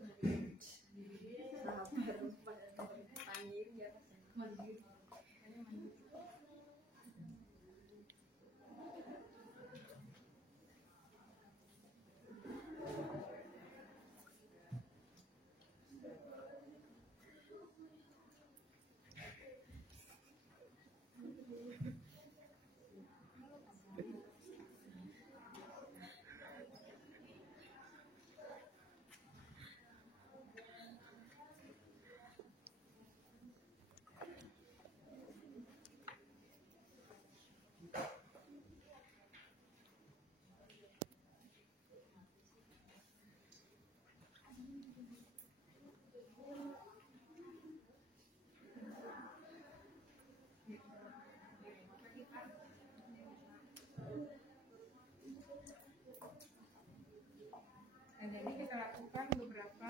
Nah, jadi kita lakukan beberapa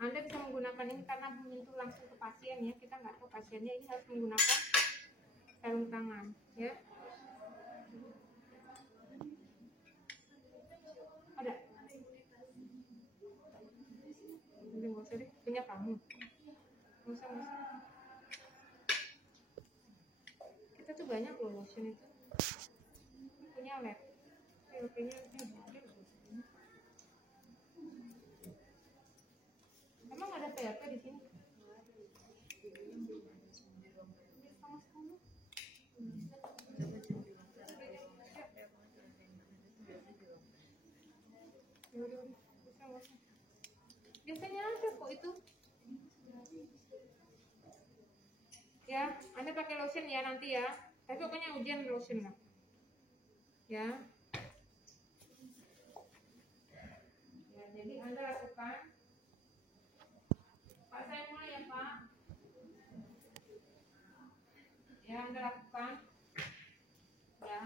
Anda bisa menggunakan ini karena menyentuh langsung ke pasien ya, kita nggak tahu pasiennya, ini harus menggunakan sarung tangan ya. Ada? Nggak usah deh, punya kamu. Nggak usah. Kita tuh banyak loh lotion itu. Punya lab. Kayaknya ada loh. Emang ada PRP di sini? Biasanya ada kok itu. Ya, Anda pakai lotion ya nanti ya. Tapi pokoknya ujian lotion lah. Ya. Ya, jadi Anda lakukan. Pak, saya mulai ya Pak. Ya, Anda lakukan. Ya.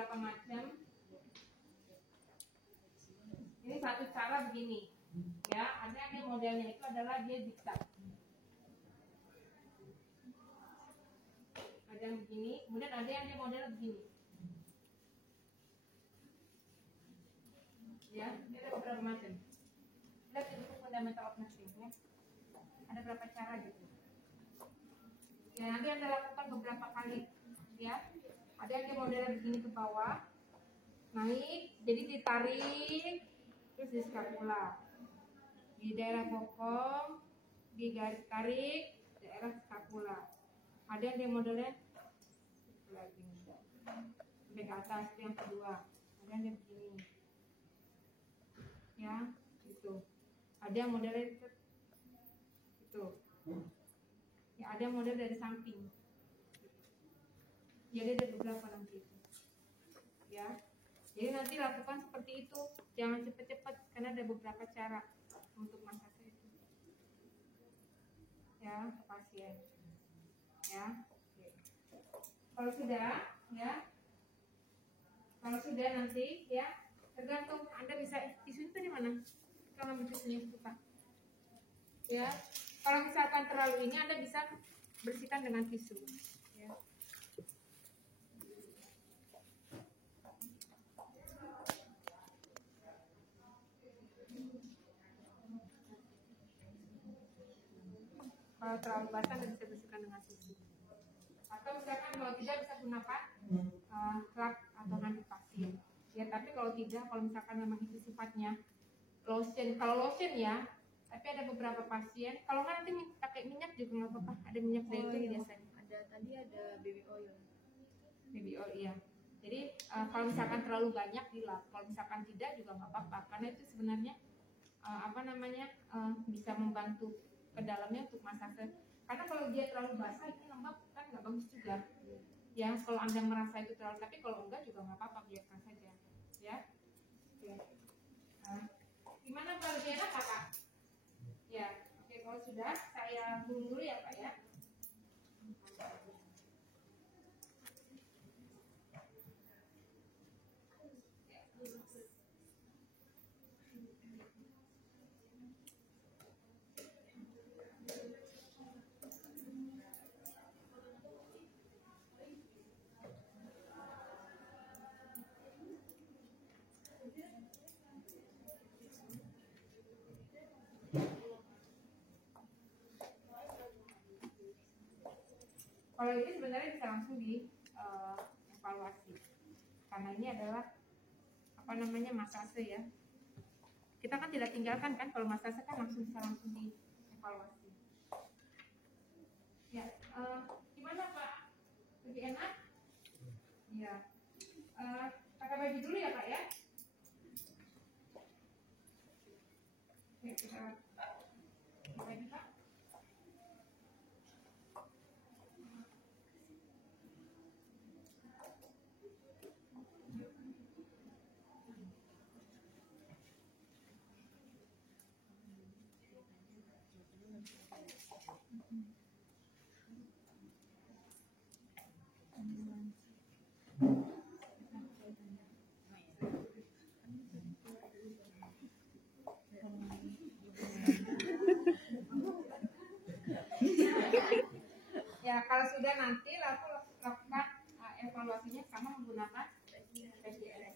beberapa macam. Ini satu cara begini, ya. Ada modelnya itu adalah dia zigzag. Ada yang begini, kemudian ada yang dia model begini. Ya, ini ada beberapa macam. Lihat itu fundamental of nursing, ya. Ada berapa cara gitu. Ya, nanti Anda lakukan beberapa kali, ya. Ada yang dia model begini ke bawah, naik, jadi ditarik, terus di scapula, di daerah bokong, di garis tarik, daerah scapula. Ada yang dia modelnya lagi sampai ke atas, itu yang kedua. Ada yang dia begini, ya, itu. Ada yang modelnya itu, ya, ada yang model dari samping. Jadi ada beberapa nanti itu, ya. Jadi nanti lakukan seperti itu, jangan cepat-cepat karena ada beberapa cara untuk massage itu, ya, ke pasien, ya. Kalau sudah, ya, kalau sudah nanti, ya, tergantung Anda bisa tisu itu di mana. Kalau ngambil tisunya itu Pak, ya. Kalau misalkan terlalu ini, Anda bisa bersihkan dengan tisu, ya. Kalau terlalu basah, Anda bisa bersihkan dengan tisu. Atau misalkan kalau tidak bisa gunakan lap atau handuk pasien. Ya, tapi kalau tidak, kalau misalkan memang itu sifatnya lotion, kalau lotion ya. Tapi ada beberapa pasien, kalau nggak nanti pakai minyak juga nggak apa-apa. Ada minyak zaitun biasanya. Ada baby oil. Baby oil, iya. Jadi kalau misalkan terlalu banyak dilap, kalau misalkan tidak juga nggak apa-apa, karena itu sebenarnya bisa membantu ke dalamnya untuk massage. Karena kalau dia terlalu basah ini lembab kan nggak bagus juga. Ya, kalau Anda merasa itu terlalu, tapi kalau enggak juga nggak apa-apa, biarkan saja. Ya. Ya. Gimana kalau dia enak Kak? Ya, oke, kalau sudah saya tunggu dulu ya Pak ya. Kalau ini sebenarnya bisa langsung di evaluasi, karena ini adalah massage ya. Kita kan tidak tinggalkan kan, kalau massage kan langsung di evaluasi. Ya, gimana Pak? Lebih enak? Ya, pakai baju dulu ya Pak ya. Ya, kita pakai baju Pak. Ya, kalau sudah nanti lakukan evaluasinya sama menggunakan PCS.